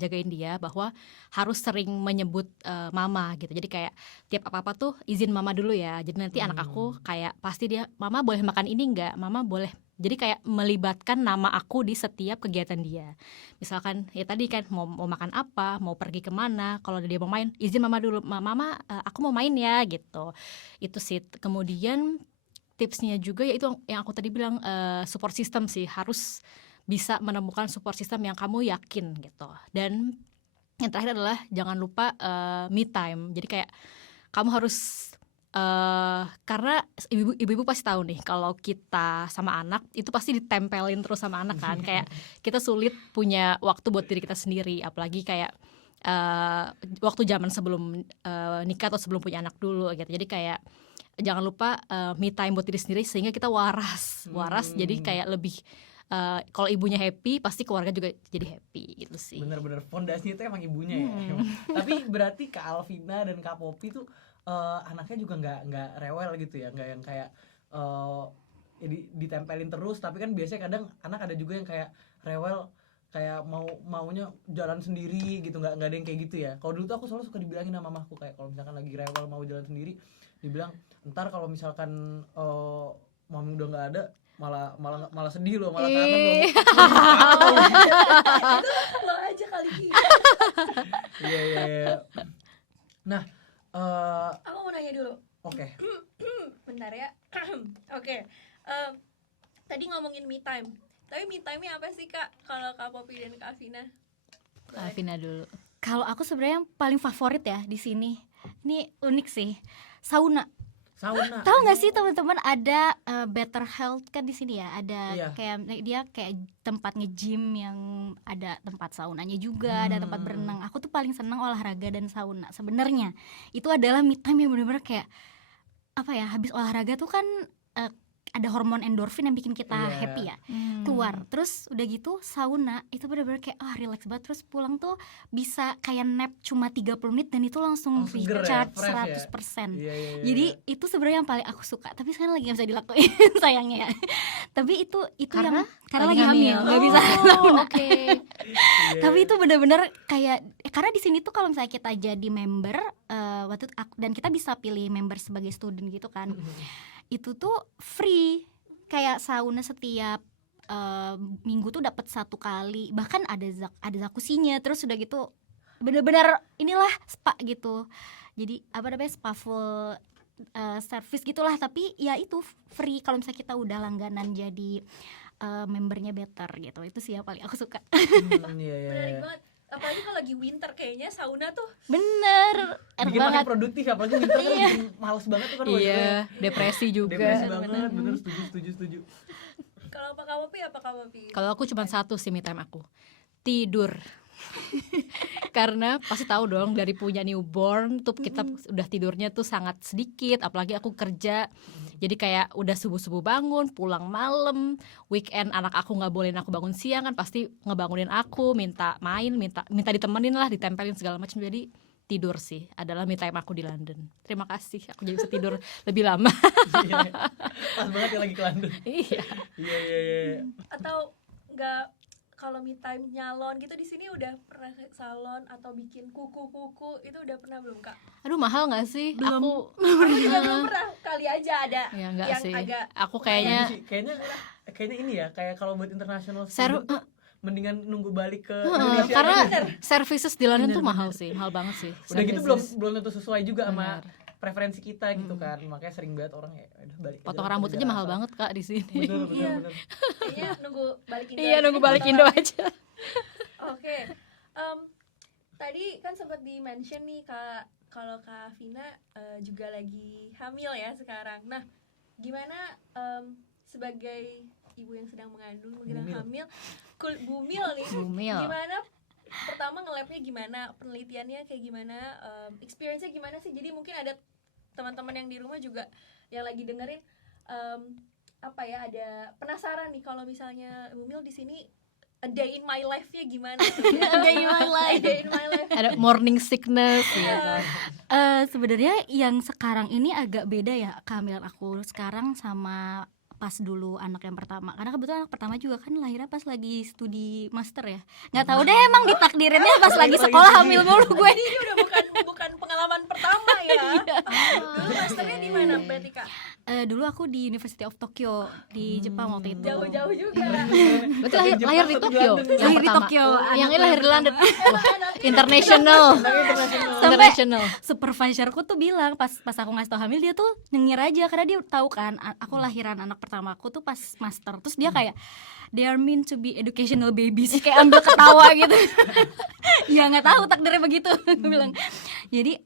jagain dia, bahwa harus sering menyebut mama gitu. Jadi kayak tiap apa-apa tuh izin mama dulu ya. Jadi nanti anak aku kayak pasti dia, mama boleh makan ini enggak? Mama boleh. Jadi kayak melibatkan nama aku di setiap kegiatan dia. Misalkan ya tadi kan mau makan apa, mau pergi kemana, kalau dia mau main izin mama dulu. Mama aku mau main ya gitu. Itu sih. Kemudian tipsnya juga yaitu yang aku tadi bilang, support system sih, harus bisa menemukan support system yang kamu yakin gitu. Dan yang terakhir adalah jangan lupa me time. Jadi kayak kamu harus karena ibu-ibu pasti tahu nih kalau kita sama anak itu pasti ditempelin terus sama anak kan. Kayak kita sulit punya waktu buat diri kita sendiri, apalagi kayak waktu zaman sebelum nikah atau sebelum punya anak dulu gitu. Jadi kayak jangan lupa me time buat diri sendiri sehingga kita waras. Jadi kayak lebih kalau ibunya happy pasti keluarga juga jadi happy gitu sih. Bener-bener fondasinya itu emang ibunya ya. Tapi berarti Kak Alvina dan Kak Popi tuh anaknya juga nggak rewel gitu ya, nggak yang kayak ya ditempelin terus. Tapi kan biasanya kadang anak ada juga yang kayak rewel, kayak maunya jalan sendiri gitu, nggak ada yang kayak gitu ya. Kalau dulu tuh aku selalu suka dibilangin sama mamaku, kayak kalau misalkan lagi rewel mau jalan sendiri, dibilang ntar kalau misalkan mami udah nggak ada malah sedih loh, malah kangen loh. Lo aja kali Ki. Iya. Nah, Aku mau nanya dulu. oke. Bentar ya. Oke. Tadi ngomongin me time. Tapi me time-nya apa sih Kak? Kalau Kak Poppy dan Kak Vina? Vina dulu. Kalau aku sebenarnya yang paling favorit ya di sini. Ini unik sih. Sauna. Sauna. Tahu nggak sih teman-teman ada Better Health kan di sini ya? Ada Iya. kayak dia kayak tempat nge-gym yang ada tempat saunanya juga, ada tempat berenang. Aku tuh paling senang olahraga dan sauna. Sebenarnya itu adalah me time yang benar-benar kayak apa ya? Habis olahraga tuh kan ada hormon endorfin yang bikin kita Iya. happy ya. Keluar, terus udah gitu sauna itu benar-benar kayak relax banget, terus pulang tuh bisa kayak nap cuma 30 menit dan itu langsung Seger ya, recharge fresh ya. 100%. Iya. Jadi itu sebenarnya yang paling aku suka, tapi sekarang lagi gak bisa dilakuin sayangnya ya. Tapi itu Karena? karena lagi hamil, nggak bisa Oh, sauna. oke. Iya. Tapi itu benar-benar kayak karena di sini tuh kalau misalnya kita jadi member waktu itu dan kita bisa pilih member sebagai student gitu kan, itu tuh free, kayak sauna setiap minggu tuh dapat 1 kali, bahkan ada jacuzzinya, terus udah gitu benar-benar inilah spa gitu. Jadi apa namanya, spa full service gitulah, tapi ya itu free kalau misalnya kita udah langganan jadi membernya Better gitu. Itu sih yang paling aku suka. Iya. Menarik banget. Apalagi kalau lagi winter kayaknya sauna tuh Bener, enak Bikin banget. makin produktif, apalagi winter kan bikin males banget tuh kan. Iya, depresi juga. Depresi banget, bener, setuju. kalau Kak Poppy apa Kak Poppy? Kalau aku cuma satu sih me time aku, tidur. Karena pasti tahu dong dari punya newborn tuh kita udah tidurnya tuh sangat sedikit, apalagi aku kerja. Jadi kayak udah subuh-subuh bangun, pulang malam, weekend anak aku nggak bolehin aku bangun siang kan, pasti ngebangunin aku, minta main, minta ditemenin lah, ditempelin segala macam. Jadi tidur sih adalah me time aku di London. Terima kasih, aku jadi bisa tidur lebih lama. Iya. Pas banget ya lagi ke London. Iya. Iya. Atau enggak, kalau me time nyalon gitu di sini udah pernah ke salon atau bikin kuku itu udah pernah belum Kak? Aduh, mahal nggak sih? Belum. Aku Aku juga belum pernah, kali aja ada ya nggak yang sih. agak Aku Kayaknya kayaknya kayaknya ini ya, kayak kalau buat international Seru- student tuh mendingan nunggu balik ke Heeh, Indonesia. karena aja. services di London Bener, tuh mahal sih, mahal banget sih. Udah gitu Services. belum tentu sesuai juga sama Bener. preferensi kita gitu kan. Makanya sering banget orang ya udah balik. Potong aja rambut ke aja negara mahal asal. banget Kak di sini. Bener. kayaknya nunggu balik Indo. Iya, aja nunggu deh, balik potong Indo rambut. aja. Oke. Tadi kan sempat di-mention nih Kak, kalau Kak Vina juga lagi hamil ya sekarang. Nah, gimana sebagai ibu yang sedang mengandung, sedang Bumil. hamil, bumil nih. Bumil. Gimana pertama nge-labnya gimana, penelitiannya kayak gimana, experience-nya gimana sih? Jadi mungkin ada teman-teman yang di rumah juga yang lagi dengerin apa ya, ada penasaran nih kalau misalnya bumil di sini a day in my life-nya gimana? A day in my life. A day in my life. Ada morning sickness gitu. Sebenarnya yang sekarang ini agak beda ya kehamilan aku sekarang sama pas dulu anak yang pertama, karena kebetulan anak pertama juga kan lahirnya pas lagi studi master ya. Nggak tahu deh emang ditakdirinnya pas lagi sekolah hamil mulu gue. Jadi ini udah bukan pengalaman pertama ya. Dulu masternya di mana berarti Kak? Dulu aku di University of Tokyo di Jepang waktu itu. Jauh-jauh juga. Berarti lahir di Tokyo. Yang Lahir di pertama. Tokyo, Yang ini anak lahir di London. Wah, Anak international. International. Supervisorku tuh bilang pas aku ngasih tau hamil, dia tuh nyengir aja karena dia tahu kan aku lahiran anak pertama aku tuh pas master. Terus dia kayak they are meant to be educational babies, kayak ambil ketawa gitu. Ya nggak tahu takdirnya begitu. Gue bilang. Jadi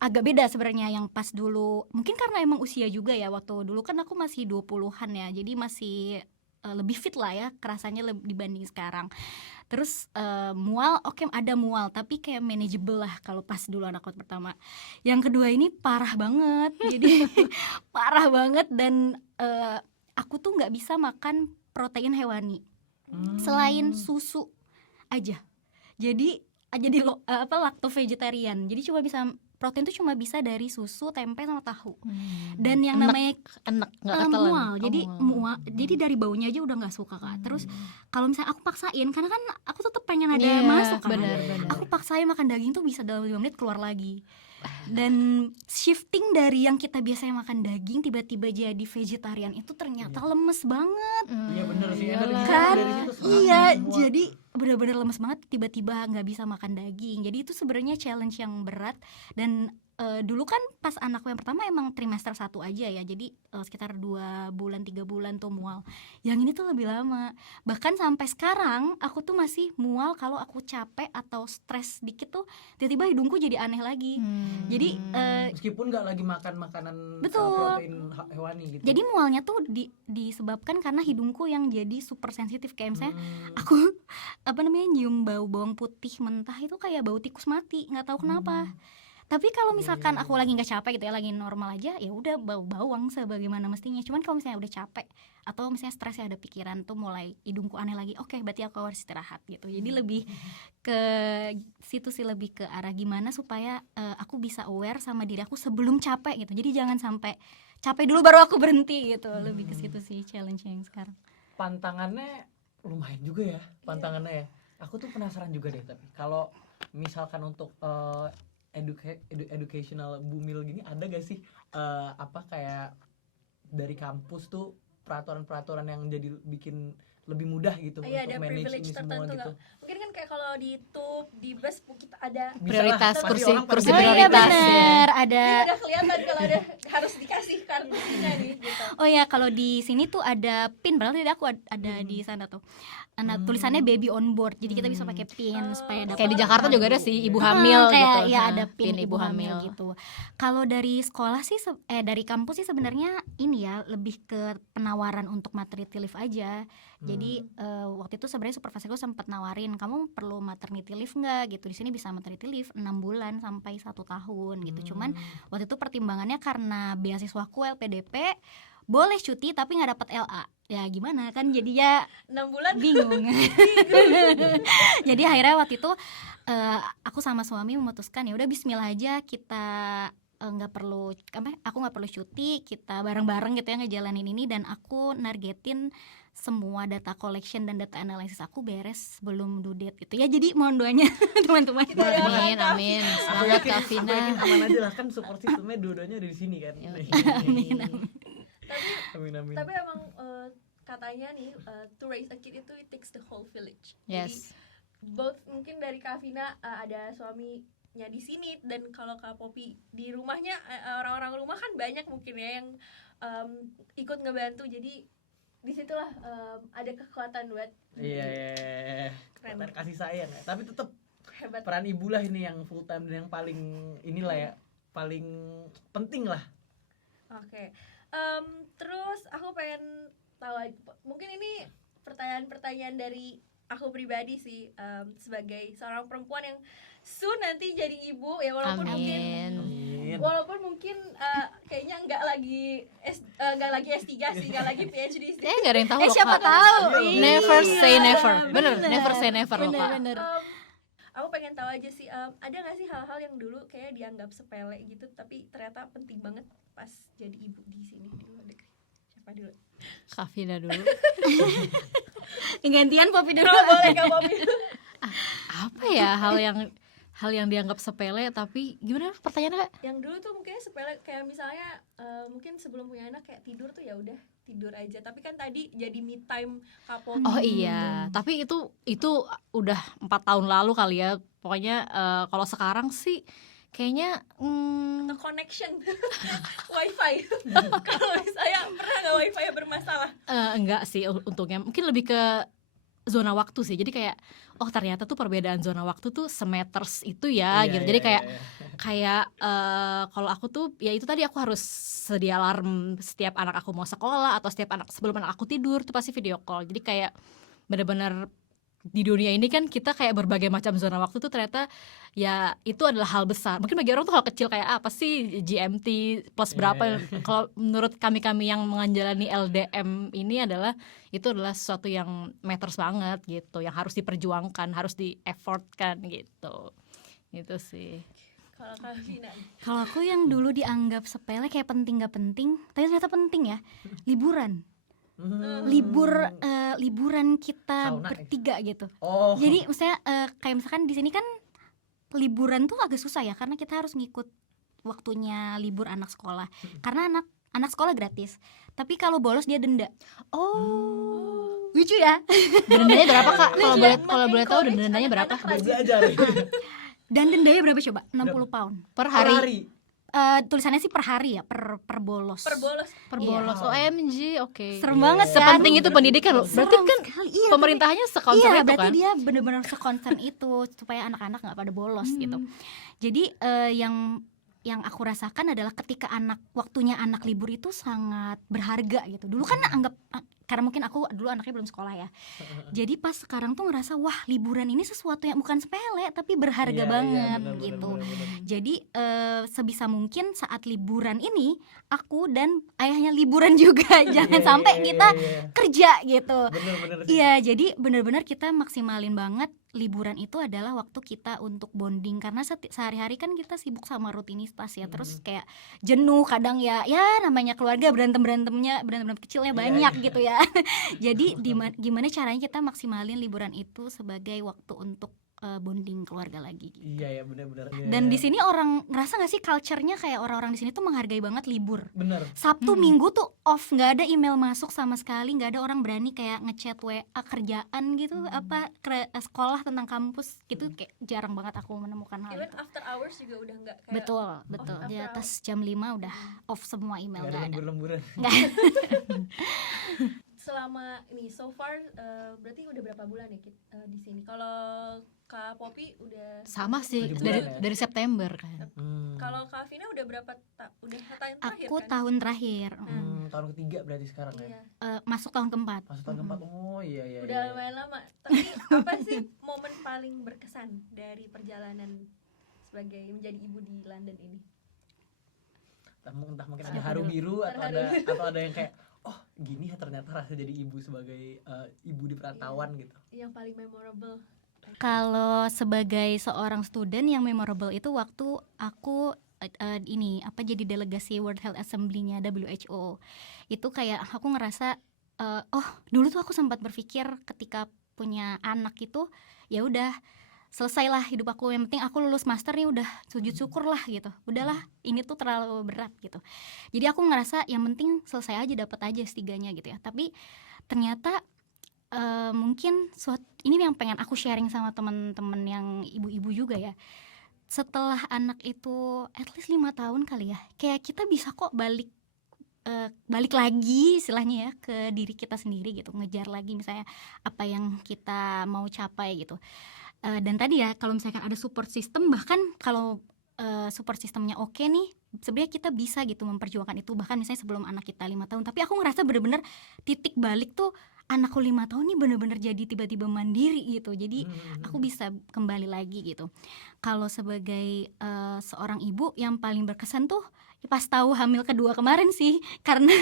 agak beda sebenarnya yang pas dulu. Mungkin karena emang usia juga ya, waktu dulu kan aku masih 20-an ya. Jadi masih lebih fit lah ya, kerasanya dibanding sekarang. Terus mual, oke ada mual, tapi kayak manageable lah kalau pas dulu anak aku pertama. Yang kedua ini parah banget. Jadi parah banget dan aku tuh nggak bisa makan protein hewani selain susu aja. Jadi lacto vegetarian. Jadi cuma bisa protein tuh cuma bisa dari susu, tempe sama tahu. Dan yang namanya enak nggak ketelan. mual. Jadi mual. Jadi dari baunya aja udah nggak suka Kak. Terus kalau misalnya aku paksain, karena kan aku tetap pengen ada Iya, masuk kan. benar. Aku paksain makan daging tuh bisa dalam 5 menit keluar lagi. Dan shifting dari yang kita biasanya makan daging tiba-tiba jadi vegetarian itu ternyata lemes banget. Iya bener sih, Iyalah. energinya Kan? dari situ serap Iya, semua. jadi benar-benar lemes banget tiba-tiba nggak bisa makan daging. Jadi itu sebenarnya challenge yang berat. Dan dulu kan pas anakku yang pertama emang trimester 1 aja ya, jadi sekitar 2 bulan 3 bulan tuh mual. Yang ini tuh lebih lama, bahkan sampai sekarang aku tuh masih mual kalau aku capek atau stres dikit tuh tiba-tiba hidungku jadi aneh lagi. Jadi Meskipun nggak lagi makan makanan Betul. protein hewani gitu. jadi mualnya tuh disebabkan karena hidungku yang jadi super sensitif, kayak misalnya Hmm. aku nyium bau bawang putih mentah itu kayak bau tikus mati, nggak tahu kenapa. Tapi kalau misalkan aku lagi nggak capek gitu ya, lagi normal aja, ya udah bau bawang sebagaimana mestinya. Cuman kalau misalnya udah capek atau misalnya stres ya, ada pikiran tuh mulai hidungku aneh lagi, oke, berarti aku harus istirahat gitu. Jadi lebih ke situ sih, lebih ke arah gimana supaya aku bisa aware sama diri aku sebelum capek gitu. Jadi jangan sampai capek dulu baru aku berhenti gitu. Lebih ke situ sih challenge yang sekarang. Pantangannya lumayan juga ya, pantangannya ya. Aku tuh penasaran juga deh, tapi kalau misalkan untuk educational bumil gini, ada gak sih kayak dari kampus tuh peraturan-peraturan yang jadi bikin lebih mudah gitu Iya, untuk ada manage privilege ini semua tertentu gitu. nggak? Mungkin kan kayak kalau di tube, di bus kita ada Bisa Prioritas, lah, pasti kursi- orang pada kursi bilang, Oh iya prioritas, ya. benar, ada. ini udah kelihatan kalau ada harus dikasih kursinya nih gitu. Oh ya, kalau di sini tuh ada pin, padahal tidak, aku ada di sana tuh. Nah, tulisannya baby on board. Jadi kita bisa pakai pin supaya dapat. Kayak di Jakarta juga ada sih ibu Ah, hamil kayak gitu. ya Nah, ada pin ibu hamil hamil. gitu. Kalau dari sekolah sih dari kampus sih sebenarnya ini ya, lebih ke penawaran untuk maternity leave aja. Jadi waktu itu sebenarnya supervisorku sempat nawarin, kamu perlu maternity leave nggak gitu. Di sini bisa maternity leave 6 bulan sampai 1 tahun gitu. Cuman waktu itu pertimbangannya karena beasiswaku LPDP, boleh cuti tapi nggak dapat LA. Ya gimana kan, jadinya 6 bulan bingung. Jadi akhirnya waktu itu aku sama suami memutuskan ya udah bismillah aja, kita nggak perlu aku nggak perlu cuti, kita bareng-bareng gitu ya ngejalanin ini. Dan aku nargetin semua data collection dan data analysis aku beres sebelum due date gitu ya. Jadi mohon doanya teman-teman. Amin, amin. Aku Semangat yakin, Kak aku Vina. yakin aman aja lah, kan support systemnya dua-duanya ada di sini kan. Amin, amin. Amin. tapi emang katanya nih to raise a kid itu it takes the whole village. Jadi Yes. both mungkin dari Kak Vina ada suaminya di sini, dan kalau Kak Popi di rumahnya orang-orang rumah kan banyak mungkin ya yang ikut ngebantu. Jadi disitulah ada kekuatan buat Iya. Keren. Kekuatan kasih sayang ya. Tapi tetap hebat. peran ibu lah ini yang full time dan yang paling inilah ya, paling penting lah. Oke. Terus aku pengen tahu mungkin ini pertanyaan-pertanyaan dari aku pribadi sih, sebagai seorang perempuan yang soon nanti jadi ibu ya, walaupun mungkin Amin. kayaknya nggak lagi S3 sih, nggak lagi PhD sih. Nggak ada yang tahu loh, Siapa Kak. tahu. Never say Iya, never. Bener, bener. never say never loh, Kak. Bener. Aku pengen tahu aja sih, ada nggak sih hal-hal yang dulu kayak dianggap sepele gitu tapi ternyata penting banget pas jadi ibu di sini di luar negeri? Siapa dulu? Kak Vina dulu. Gantian Popi dulu. Boleh Kak Popi. Apa ya hal yang dianggap sepele tapi gimana pertanyaannya, Kak? Yang dulu tuh mungkin sepele, kayak misalnya mungkin sebelum punya anak kayak tidur tuh ya udah tidur aja, tapi kan tadi jadi me time Kak Popi. Oh iya, tapi itu udah 4 tahun lalu kali ya. Pokoknya kalau sekarang sih kayaknya Atau connection wifi. Kalau saya pernah nggak wifi bermasalah? enggak sih untungnya. Mungkin lebih ke zona waktu sih. Jadi kayak oh ternyata tuh perbedaan zona waktu tuh semeters itu ya gitu. Jadi kayak kalau aku tuh ya itu tadi, aku harus sedia alarm setiap anak aku mau sekolah atau sebelum anak aku tidur tuh pasti video call. Jadi kayak benar-benar di dunia ini kan kita kayak berbagai macam zona waktu tuh ternyata ya itu adalah hal besar. Mungkin bagi orang tuh hal kecil kayak apa sih GMT plus berapa. Kalau menurut kami yang menjalani LDM ini itu adalah sesuatu yang matters banget gitu, yang harus diperjuangkan, harus di-effortkan gitu. Itu sih. Kalau Kak Vina, Kalau aku yang dulu dianggap sepele kayak penting gak penting, tapi ternyata penting ya. Liburan. Liburan kita Sauna, bertiga gitu. Oh. Jadi misalnya kayak misalkan di sini kan liburan tuh agak susah ya, karena kita harus ngikut waktunya libur anak sekolah. Karena anak sekolah gratis. Tapi kalau bolos dia denda. Oh. Lucu ya? Dendanya berapa Kak? Kalau boleh tahu Encourage dendanya berapa? anak-anak Belajar. Dan dendanya berapa coba? 60 pound. Per Per hari. hari. Tulisannya sih per hari ya, per bolos. per bolos. Per Iya. bolos. OMG, oke. Serem Iya. banget kan? Sepenting itu pendidikan loh. Berarti Serem kan sekali. Iya, pemerintahnya sekonsen iya, itu berarti kan? dia benar-benar sekonsen itu supaya anak-anak nggak pada bolos gitu. Jadi yang aku rasakan adalah ketika waktunya anak libur itu sangat berharga gitu. Dulu kan karena mungkin aku dulu anaknya belum sekolah ya. Jadi pas sekarang tuh ngerasa wah liburan ini sesuatu yang bukan sepele tapi berharga Iya, banget benar, gitu. benar. Jadi sebisa mungkin saat liburan ini aku dan ayahnya liburan juga. Jangan Iya, sampai iya, kita iya. kerja gitu. Bener sih. Iya, jadi benar-benar kita maksimalin banget liburan itu adalah waktu kita untuk bonding karena sehari-hari kan kita sibuk sama rutinitas ya. Terus kayak jenuh kadang ya namanya keluarga berantem kecilnya Iya, banyak iya. gitu ya. Jadi gimana caranya kita maksimalin liburan itu sebagai waktu untuk bonding keluarga lagi gitu. Iya ya, benar. Dan di sini orang ngerasa nggak sih culture-nya kayak orang-orang di sini tuh menghargai banget libur. bener. Sabtu Minggu tuh off, nggak ada email masuk sama sekali, nggak ada orang berani kayak ngechat WA kerjaan gitu, sekolah tentang kampus gitu, kayak jarang banget aku menemukan hal Even itu. after hours juga udah nggak kayak Betul. after Di atas jam 5 udah off semua email, Gak ada nggak ada. lembur-lemburan. Nggak ada. selama ini so far berarti udah berapa bulan ya di sini? Kalau Kak Poppy udah Sama sih 7 dari bulan ya? dari September kan. kalau Kak Vina udah berapa udah tahun terakhir Aku kan? tahun terakhir, Tahun ketiga berarti sekarang ya. Iya. masuk tahun keempat. Masuk tahun keempat. Oh iya. Udah lumayan lama. Tapi apa sih momen paling berkesan dari perjalanan sebagai menjadi ibu di London ini? Entah mungkin ada Siapa haru dulu? biru Terharu. atau ada yang kayak oh gini ya ternyata rasa jadi ibu sebagai ibu di perantauan gitu. Yang paling memorable. Kalau sebagai seorang student yang memorable itu waktu aku jadi delegasi World Health Assembly-nya WHO. Itu kayak aku ngerasa dulu tuh aku sempat berpikir ketika punya anak itu ya udah selesailah hidup aku, yang penting aku lulus master nih udah sujud syukur lah gitu. Udahlah, ini tuh terlalu berat gitu. Jadi aku ngerasa yang penting selesai aja, dapat aja S3-nya gitu ya. Tapi ternyata mungkin ini yang pengen aku sharing sama teman-teman yang ibu-ibu juga ya. Setelah anak itu at least 5 tahun kali ya, kayak kita bisa kok balik lagi istilahnya ya ke diri kita sendiri gitu, ngejar lagi misalnya apa yang kita mau capai gitu. Dan tadi ya kalau misalkan ada support system, bahkan kalau support sistemnya oke nih, sebenarnya kita bisa gitu memperjuangkan itu, bahkan misalnya sebelum anak kita 5 tahun. Tapi aku ngerasa bener-bener titik balik tuh anakku 5 tahun nih bener-bener jadi tiba-tiba mandiri gitu. Jadi aku bisa kembali lagi gitu. Kalau sebagai seorang ibu yang paling berkesan tuh pas tahu hamil kedua kemarin sih, karena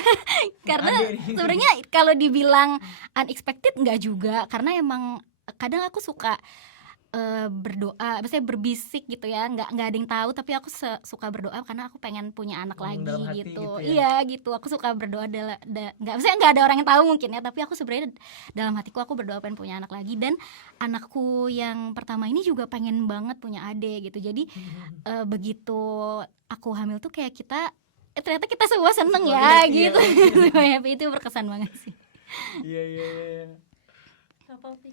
sebenarnya kalau dibilang unexpected enggak juga, karena emang kadang aku suka berdoa, maksudnya berbisik gitu ya, nggak ada yang tahu, tapi aku suka berdoa karena aku pengen punya anak lagi dalam hati gitu. gitu ya? Iya gitu, aku suka berdoa maksudnya nggak ada orang yang tahu mungkin ya, tapi aku sebenarnya dalam hatiku aku berdoa pengen punya anak lagi. Dan anakku yang pertama ini juga pengen banget punya adik gitu. Jadi begitu aku hamil tuh kayak kita ternyata kita semua seneng ya gitu. Happy, itu berkesan banget sih. Iya. Kak Poppy.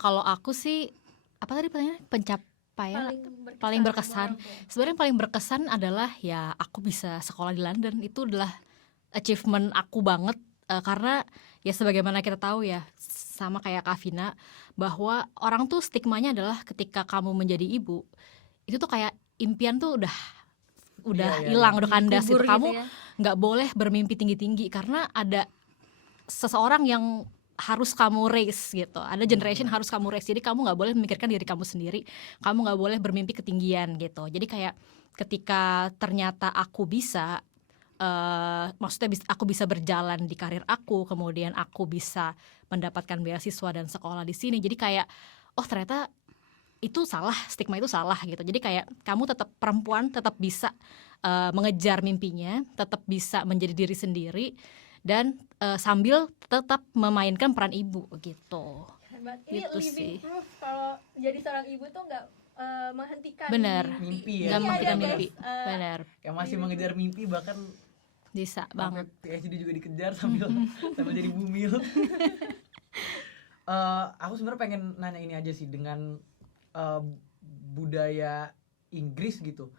Kalau aku sih apa tadi pertanyaannya, pencapaian paling berkesan. memorable. Sebenarnya yang paling berkesan adalah ya aku bisa sekolah di London. Itu adalah achievement aku banget, karena ya sebagaimana kita tahu ya, sama kayak Kak Vina, bahwa orang tuh stigmanya adalah ketika kamu menjadi ibu itu tuh kayak impian tuh udah Iya, hilang, udah kandas gitu. Kubur Kamu gitu ya. nggak boleh bermimpi tinggi-tinggi karena ada seseorang yang harus kamu raise gitu, ada generation harus kamu raise. Jadi kamu nggak boleh memikirkan diri kamu sendiri, kamu nggak boleh bermimpi ketinggian gitu. Jadi kayak ketika ternyata aku bisa, maksudnya aku bisa berjalan di karir aku, kemudian aku bisa mendapatkan beasiswa dan sekolah di sini. Jadi kayak oh ternyata itu salah, stigma itu salah gitu. Jadi kayak kamu tetap perempuan, tetap bisa mengejar mimpinya, tetap bisa menjadi diri sendiri, dan sambil tetap memainkan peran ibu gitu. Hebat. Ini Gitu living sih. proof kalau jadi seorang ibu tuh nggak menghentikan Bener. Mimpi ya. Nggak Iya, menghentikan ada, mimpi. guys. Benar, Yang masih mengejar mimpi, bahkan bisa sampai banget. PhD juga dikejar sambil sambil jadi bumil. Aku sebenarnya pengen nanya ini aja sih, dengan budaya Inggris gitu.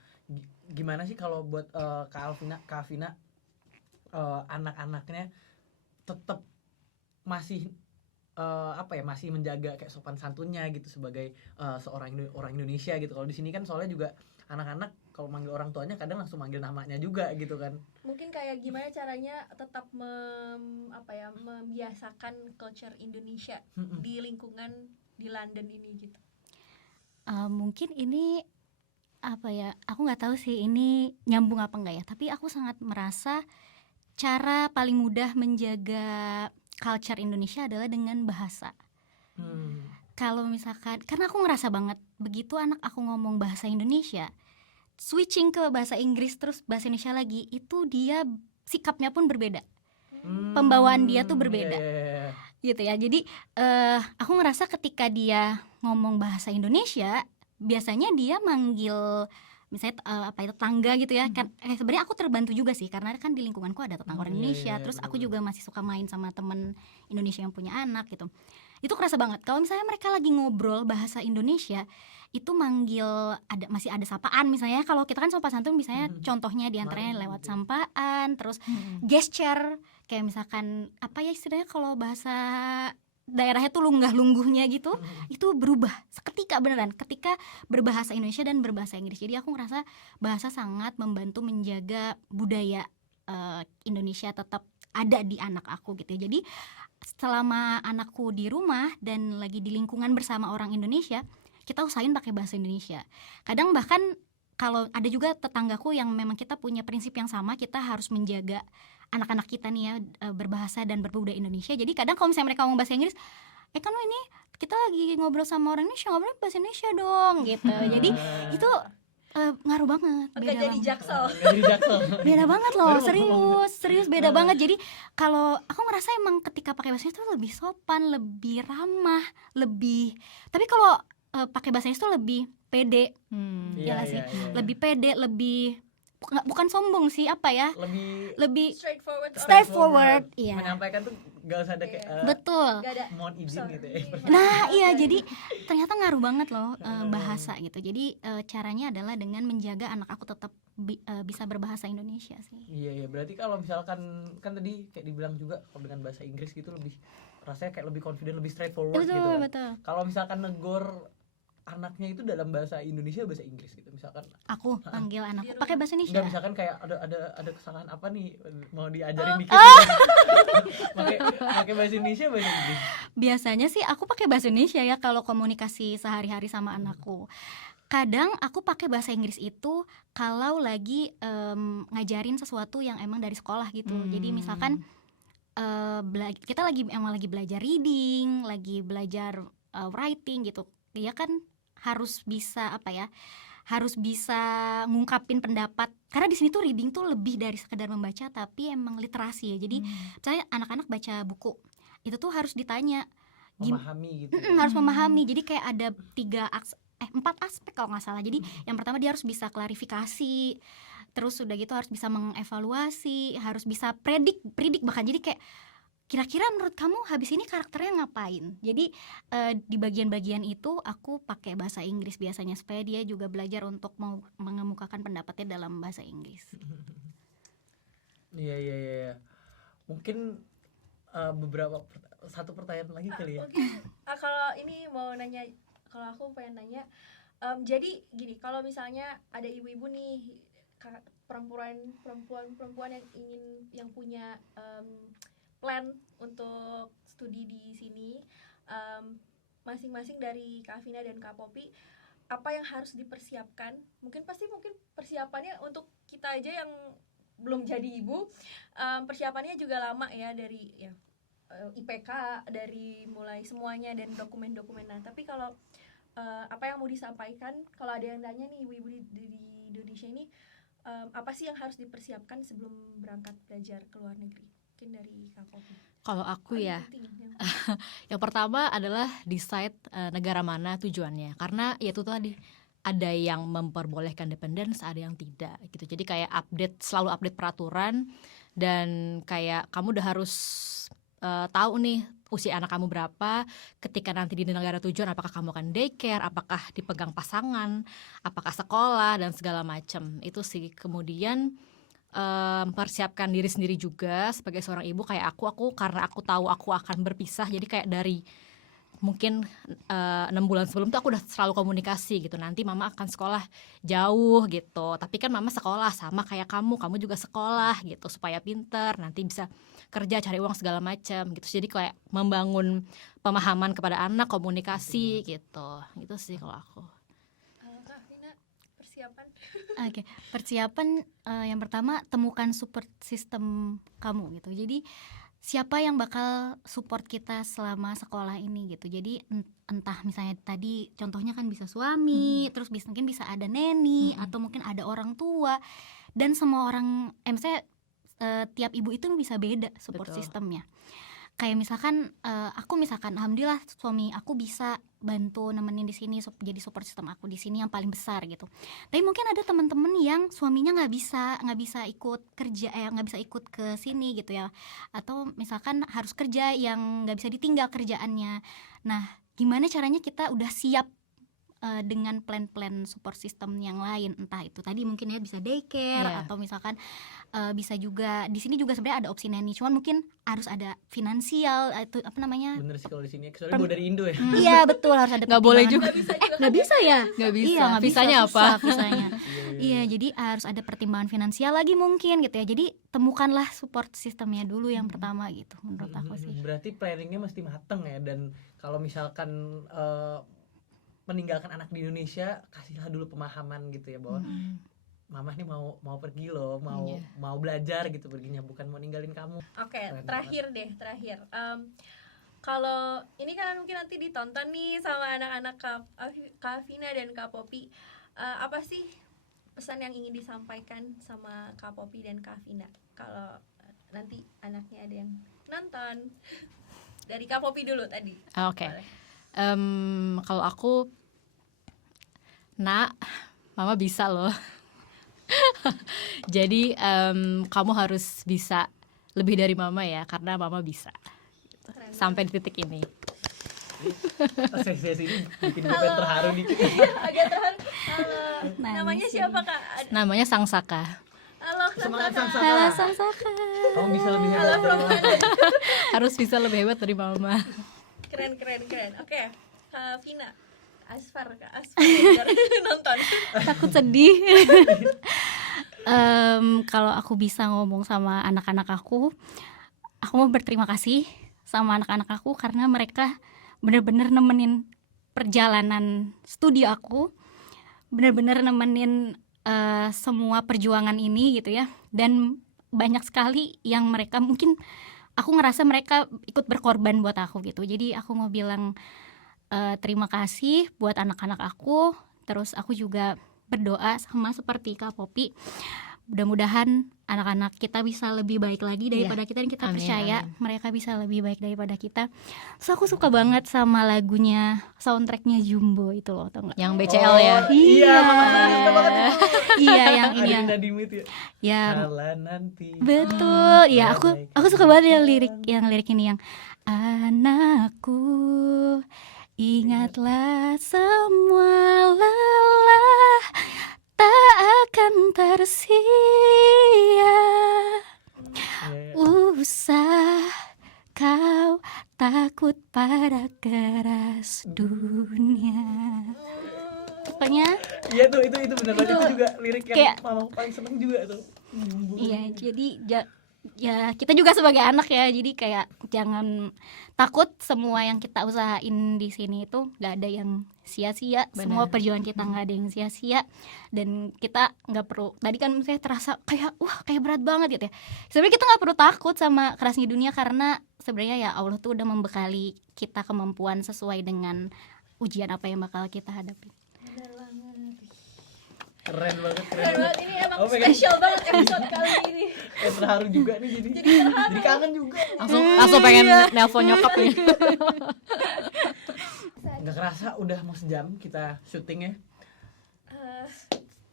Gimana sih kalau buat Kak Alvina, anak-anaknya tetap masih masih menjaga kayak sopan santunnya gitu sebagai seorang orang Indonesia gitu. Kalau di sini kan soalnya juga anak-anak kalau manggil orang tuanya kadang langsung manggil namanya juga gitu kan. Mungkin kayak gimana caranya tetap membiasakan culture Indonesia di lingkungan di London ini gitu. Mungkin ini apa ya, aku nggak tahu sih ini nyambung apa enggak ya, tapi aku sangat merasa cara paling mudah menjaga culture Indonesia adalah dengan bahasa. Kalau misalkan, karena aku ngerasa banget begitu anak aku ngomong bahasa Indonesia, switching ke bahasa Inggris terus bahasa Indonesia lagi, itu dia sikapnya pun berbeda, pembawaan dia tuh berbeda. Iya. Gitu ya. Jadi aku ngerasa ketika dia ngomong bahasa Indonesia, biasanya dia manggil misalnya tetangga gitu ya kan. Sebenarnya aku terbantu juga sih karena kan di lingkunganku ada tetangga orang Indonesia. Terus aku juga masih suka main sama temen Indonesia yang punya anak gitu. Itu kerasa banget kalau misalnya mereka lagi ngobrol bahasa Indonesia, itu manggil masih ada sapaan misalnya. Kalau kita kan sopan santun misalnya contohnya diantaranya lewat sampaan, terus gesture kayak misalkan apa ya istilahnya kalau bahasa daerahnya tuh lunggah-lungguhnya gitu, itu berubah seketika beneran ketika berbahasa Indonesia dan berbahasa Inggris. Jadi aku ngerasa bahasa sangat membantu menjaga budaya Indonesia tetap ada di anak aku gitu. Jadi selama anakku di rumah dan lagi di lingkungan bersama orang Indonesia, kita usahain pakai bahasa Indonesia. Kadang bahkan kalau ada juga tetanggaku yang memang kita punya prinsip yang sama, kita harus menjaga anak-anak kita nih ya berbahasa dan berbudaya Indonesia. Jadi kadang kalau misalnya mereka ngomong bahasa Inggris, kan ini kita lagi ngobrol sama orang Indonesia, ngobrol bahasa Indonesia dong gitu. Jadi itu ngaruh banget. Oke, Beda jadi banget. jaksel. Jadi jaksel. Beda banget loh, Baru serius beda banget. Jadi kalau aku ngerasa emang ketika pakai bahasa Inggris tuh lebih sopan, lebih ramah, lebih. Tapi kalau pakai bahasa Inggris tuh lebih pede, ya nggak sih? Lebih pede, lebih bukan sombong sih, apa ya? Lebih straightforward, iya. Menyampaikan tuh gak usah ada kayak Betul. Gak ada mohon izin gitu ya. Nah iya, jadi ternyata ngaruh banget loh bahasa gitu. Jadi caranya adalah dengan menjaga anak aku tetap bisa berbahasa Indonesia sih. Iya, berarti kalau misalkan kan tadi kayak dibilang juga kalau dengan bahasa Inggris gitu lebih rasanya kayak lebih confident, lebih straightforward gitu kan. Betul. Kalau misalkan negor anaknya itu dalam bahasa Indonesia bahasa Inggris gitu misalkan. Aku panggil anakku pakai bahasa Indonesia. Enggak, misalkan kayak ada kesalahan apa nih mau diajarin dikit. Pakai bahasa Indonesia bahasa Inggris. Biasanya sih aku pakai bahasa Indonesia ya kalau komunikasi sehari-hari sama anakku. Kadang aku pakai bahasa Inggris itu kalau lagi ngajarin sesuatu yang emang dari sekolah gitu. Jadi misalkan kita emang lagi belajar reading, lagi belajar writing gitu. Dia kan harus bisa harus bisa ngungkapin pendapat. Karena di sini tuh reading tuh lebih dari sekedar membaca, tapi emang literasi ya. Jadi misalnya anak-anak baca buku, itu tuh harus ditanya, memahami gitu. Harus memahami. Jadi kayak ada 4 aspek kalau nggak salah. Jadi yang pertama dia harus bisa klarifikasi, terus udah gitu harus bisa mengevaluasi, harus bisa predik bahkan. Jadi kayak kira-kira menurut kamu habis ini karakternya ngapain? Jadi di bagian-bagian itu aku pakai bahasa Inggris biasanya supaya dia juga belajar untuk mau mengemukakan pendapatnya dalam bahasa Inggris. Iya. Mungkin satu pertanyaan lagi kali ya. Mungkin kalau ini mau nanya, kalau aku pengen nanya, jadi gini, kalau misalnya ada ibu-ibu nih, perempuan yang punya plan untuk studi di sini, masing-masing dari Kak Vina dan Kak Poppy, apa yang harus dipersiapkan? Mungkin persiapannya untuk kita aja yang belum jadi ibu, persiapannya juga lama ya, dari IPK, dari mulai semuanya dan dokumen-dokumen. Nah, tapi kalau apa yang mau disampaikan, kalau ada yang tanya nih ibu-ibu di Indonesia ini, apa sih yang harus dipersiapkan sebelum berangkat belajar ke luar negeri? Mungkin dari Kak Poppy. Kalau aku ya, yang pertama adalah decide negara mana tujuannya. Karena ya itu tadi, ada yang memperbolehkan dependence, ada yang tidak gitu. Jadi kayak selalu update peraturan, dan kayak kamu udah harus tahu nih usia anak kamu berapa, ketika nanti di negara tujuan apakah kamu akan daycare, apakah dipegang pasangan, apakah sekolah dan segala macam. Itu sih. Kemudian mempersiapkan diri sendiri juga sebagai seorang ibu. Kayak aku karena aku tahu aku akan berpisah, jadi kayak dari mungkin 6 bulan sebelum tuh aku udah selalu komunikasi gitu, nanti mama akan sekolah jauh gitu, tapi kan mama sekolah sama kayak kamu juga sekolah gitu, supaya pinter, nanti bisa kerja cari uang segala macam gitu. Jadi kayak membangun pemahaman kepada anak, komunikasi gitu sih kalau aku. Kak Vina, persiapan? Oke, persiapan yang pertama temukan support system kamu gitu. Jadi siapa yang bakal support kita selama sekolah ini gitu. Jadi entah misalnya tadi contohnya kan bisa suami, terus mungkin bisa ada neni, atau mungkin ada orang tua, dan semua orang misalnya tiap ibu itu bisa beda support Betul. sistemnya. Kayak misalkan aku alhamdulillah suami aku bisa bantu nemenin di sini, jadi support system aku di sini yang paling besar gitu. Tapi mungkin ada teman-teman yang suaminya nggak bisa ikut kerja, nggak bisa ikut ke sini gitu ya, atau misalkan harus kerja yang nggak bisa ditinggal kerjaannya. Nah, gimana caranya kita udah siap dengan plan-plan support system yang lain, entah itu tadi mungkin ya bisa daycare, atau misalkan bisa juga di sini juga sebenarnya ada opsi nanny, cuman mungkin harus ada finansial itu apa namanya. Bener sih kalau di sini, soalnya bawa dari Indo ya. Iya betul, harus ada Nggak boleh pertimbangan. juga. Nggak bisa ya? Nggak bisa. Iya, nggak bisa, Visanya susah apa? visanya. Iya, jadi harus ada pertimbangan finansial lagi mungkin gitu ya. Jadi temukanlah support sistemnya dulu yang pertama gitu, menurut aku sih. Berarti planningnya mesti mateng ya. Dan kalau misalkan meninggalkan anak di Indonesia, kasihlah dulu pemahaman gitu ya, bahwa mama nih mau pergi loh, mau belajar gitu perginya, bukan mau ninggalin kamu. Oke, terakhir. Kalau ini kan mungkin nanti ditonton nih sama anak-anak Kak Vina dan Kak Poppy, apa sih pesan yang ingin disampaikan sama Kak Poppy dan Kak Vina kalau nanti anaknya ada yang nonton? Dari Kak Poppy dulu tadi. Oke. Boleh. Kalau aku, Nak, mama bisa loh. Jadi kamu harus bisa lebih dari mama ya, karena mama bisa. Keren Sampai di titik ini. Sesi ini bikin gue pengen terharu dikit. Agak terharu. Namanya Nangis siapa Kak? Namanya Sang Saka. Halo Kak Semangat Saka. Sang Halo Saka. Sang Saka. Kamu bisa lebih Halo hebat dari from mama. London. Harus bisa lebih hebat dari mama. Keren. Oke, Kak Vina. Asfar biar nonton. Takut sedih. Kalau aku bisa ngomong sama anak-anak aku mau berterima kasih sama anak-anak aku karena mereka benar-benar nemenin perjalanan studi aku, benar-benar nemenin semua perjuangan ini gitu ya. Dan banyak sekali yang mereka mungkin aku ngerasa mereka ikut berkorban buat aku gitu. Jadi aku mau bilang terima kasih buat anak-anak aku. Terus aku juga berdoa sama seperti Kak Poppy, mudah-mudahan anak-anak kita bisa lebih baik lagi daripada kita, dan kita Amin, percaya amin. mereka bisa lebih baik daripada kita. Terus aku suka banget sama lagunya, soundtracknya Jumbo itu loh, tau gak? Yang BCL ya. Iya, mama saya suka banget itu. Iya, yang ini yang Adinda Dimit ya. yang Kala nanti. betul. Ya Baik. aku suka banget ya lirik ini yang anakku, ingatlah semua lelah tak akan tersia, usah kau takut pada keras dunia. Pokoknya Iya tuh, itu benar banget, itu juga lirik yang kayak- mama paling seneng juga tuh. iya, jadi ya kita juga sebagai anak ya, jadi kayak jangan takut, semua yang kita usahain di sini itu nggak ada yang sia-sia. Benar. Semua perjuangan kita nggak ada yang sia-sia, dan kita nggak perlu, tadi kan saya terasa kayak kayak berat banget gitu ya. Sebenarnya kita nggak perlu takut sama kerasnya dunia, karena sebenarnya ya Allah tuh udah membekali kita kemampuan sesuai dengan ujian apa yang bakal kita hadapi. Bener banget. Keren banget. Keren banget, ini emang Oh, pengen- spesial banget episode kali ini. Terharu juga nih jadi. Jadi kangen juga. Langsung pengen nelpon nyokap nih. Nggak kerasa udah mau sejam kita syuting ya. Eh,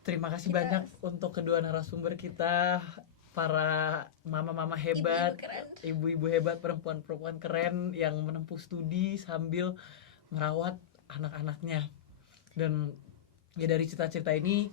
Terima kasih Kita- banyak untuk kedua narasumber kita, para mama-mama hebat, ibu-ibu keren. ibu-ibu hebat, perempuan-perempuan keren yang menempuh studi sambil merawat anak-anaknya. Dan ya dari cerita-cerita ini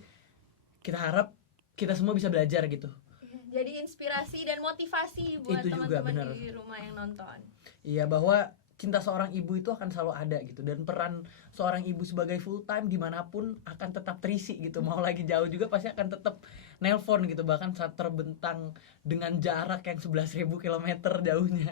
kita harap kita semua bisa belajar gitu. Iya, jadi inspirasi dan motivasi buat Itu juga, teman-teman benar. di rumah yang nonton. Iya, bahwa cinta seorang ibu itu akan selalu ada gitu, dan peran seorang ibu sebagai full time dimanapun akan tetap terisi gitu. Mau lagi jauh juga pasti akan tetap nelpon gitu, bahkan saat terbentang dengan jarak yang 11.000 kilometer jauhnya.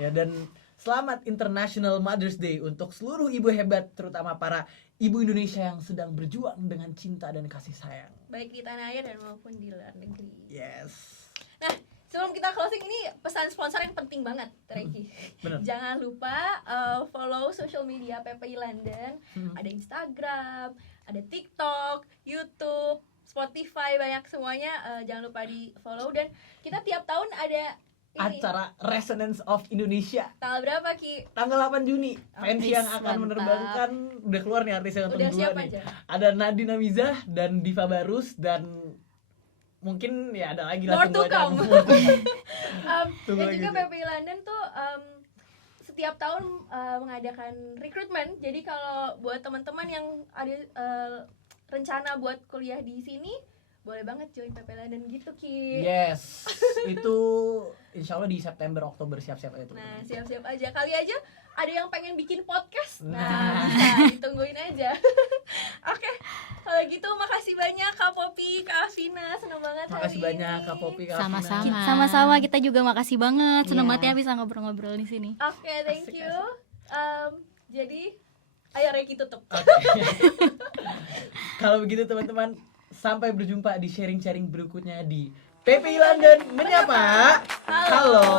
Ya, dan selamat International Mother's Day untuk seluruh ibu hebat, terutama para ibu Indonesia yang sedang berjuang dengan cinta dan kasih sayang. Baik di tanah air dan maupun di luar negeri. Yes. Nah, sebelum kita closing ini pesan sponsor yang penting banget, Reiki. Bener. Jangan lupa follow social media PPI London. Ada Instagram, ada TikTok, YouTube, Spotify, banyak semuanya. Jangan lupa di follow, dan kita tiap tahun ada ini. Acara Resonance of Indonesia Tanggal berapa, Ki? tanggal 8 Juni. Fans Artis yang akan mantap. menerbangkan, udah keluar nih artis yang Udah nonton siap dua nih. aja. Ada Nadine Amizah dan Diva Barus, dan mungkin ya ada lagi lah, More to tunggu aja. come. Tunggu Dan lagi juga tuh. PPI London tuh setiap tahun mengadakan rekrutmen. Jadi kalau buat teman-teman yang ada rencana buat kuliah di sini, boleh banget join PPI London gitu, Ki. Yes, itu insya Allah di September Oktober, siap-siap aja tuh. Nah, siap-siap aja. Kali aja ada yang pengen bikin podcast. Nah. Nah, ditungguin aja. Oke, kalau gitu makasih banyak Kak Popi, Kak Afina, seneng banget hari Makasih banyak ini. Kak Popi, Kak Afina. Sama-sama. Sama-sama, kita juga makasih banget. Senang Iya. banget ya bisa ngobrol-ngobrol di sini. Oke, thank Asik, you. Jadi, ayo Reiki tutup. Oke. Kalau begitu teman-teman, sampai berjumpa di sharing-sharing berikutnya di PPI London Menyapa. Halo.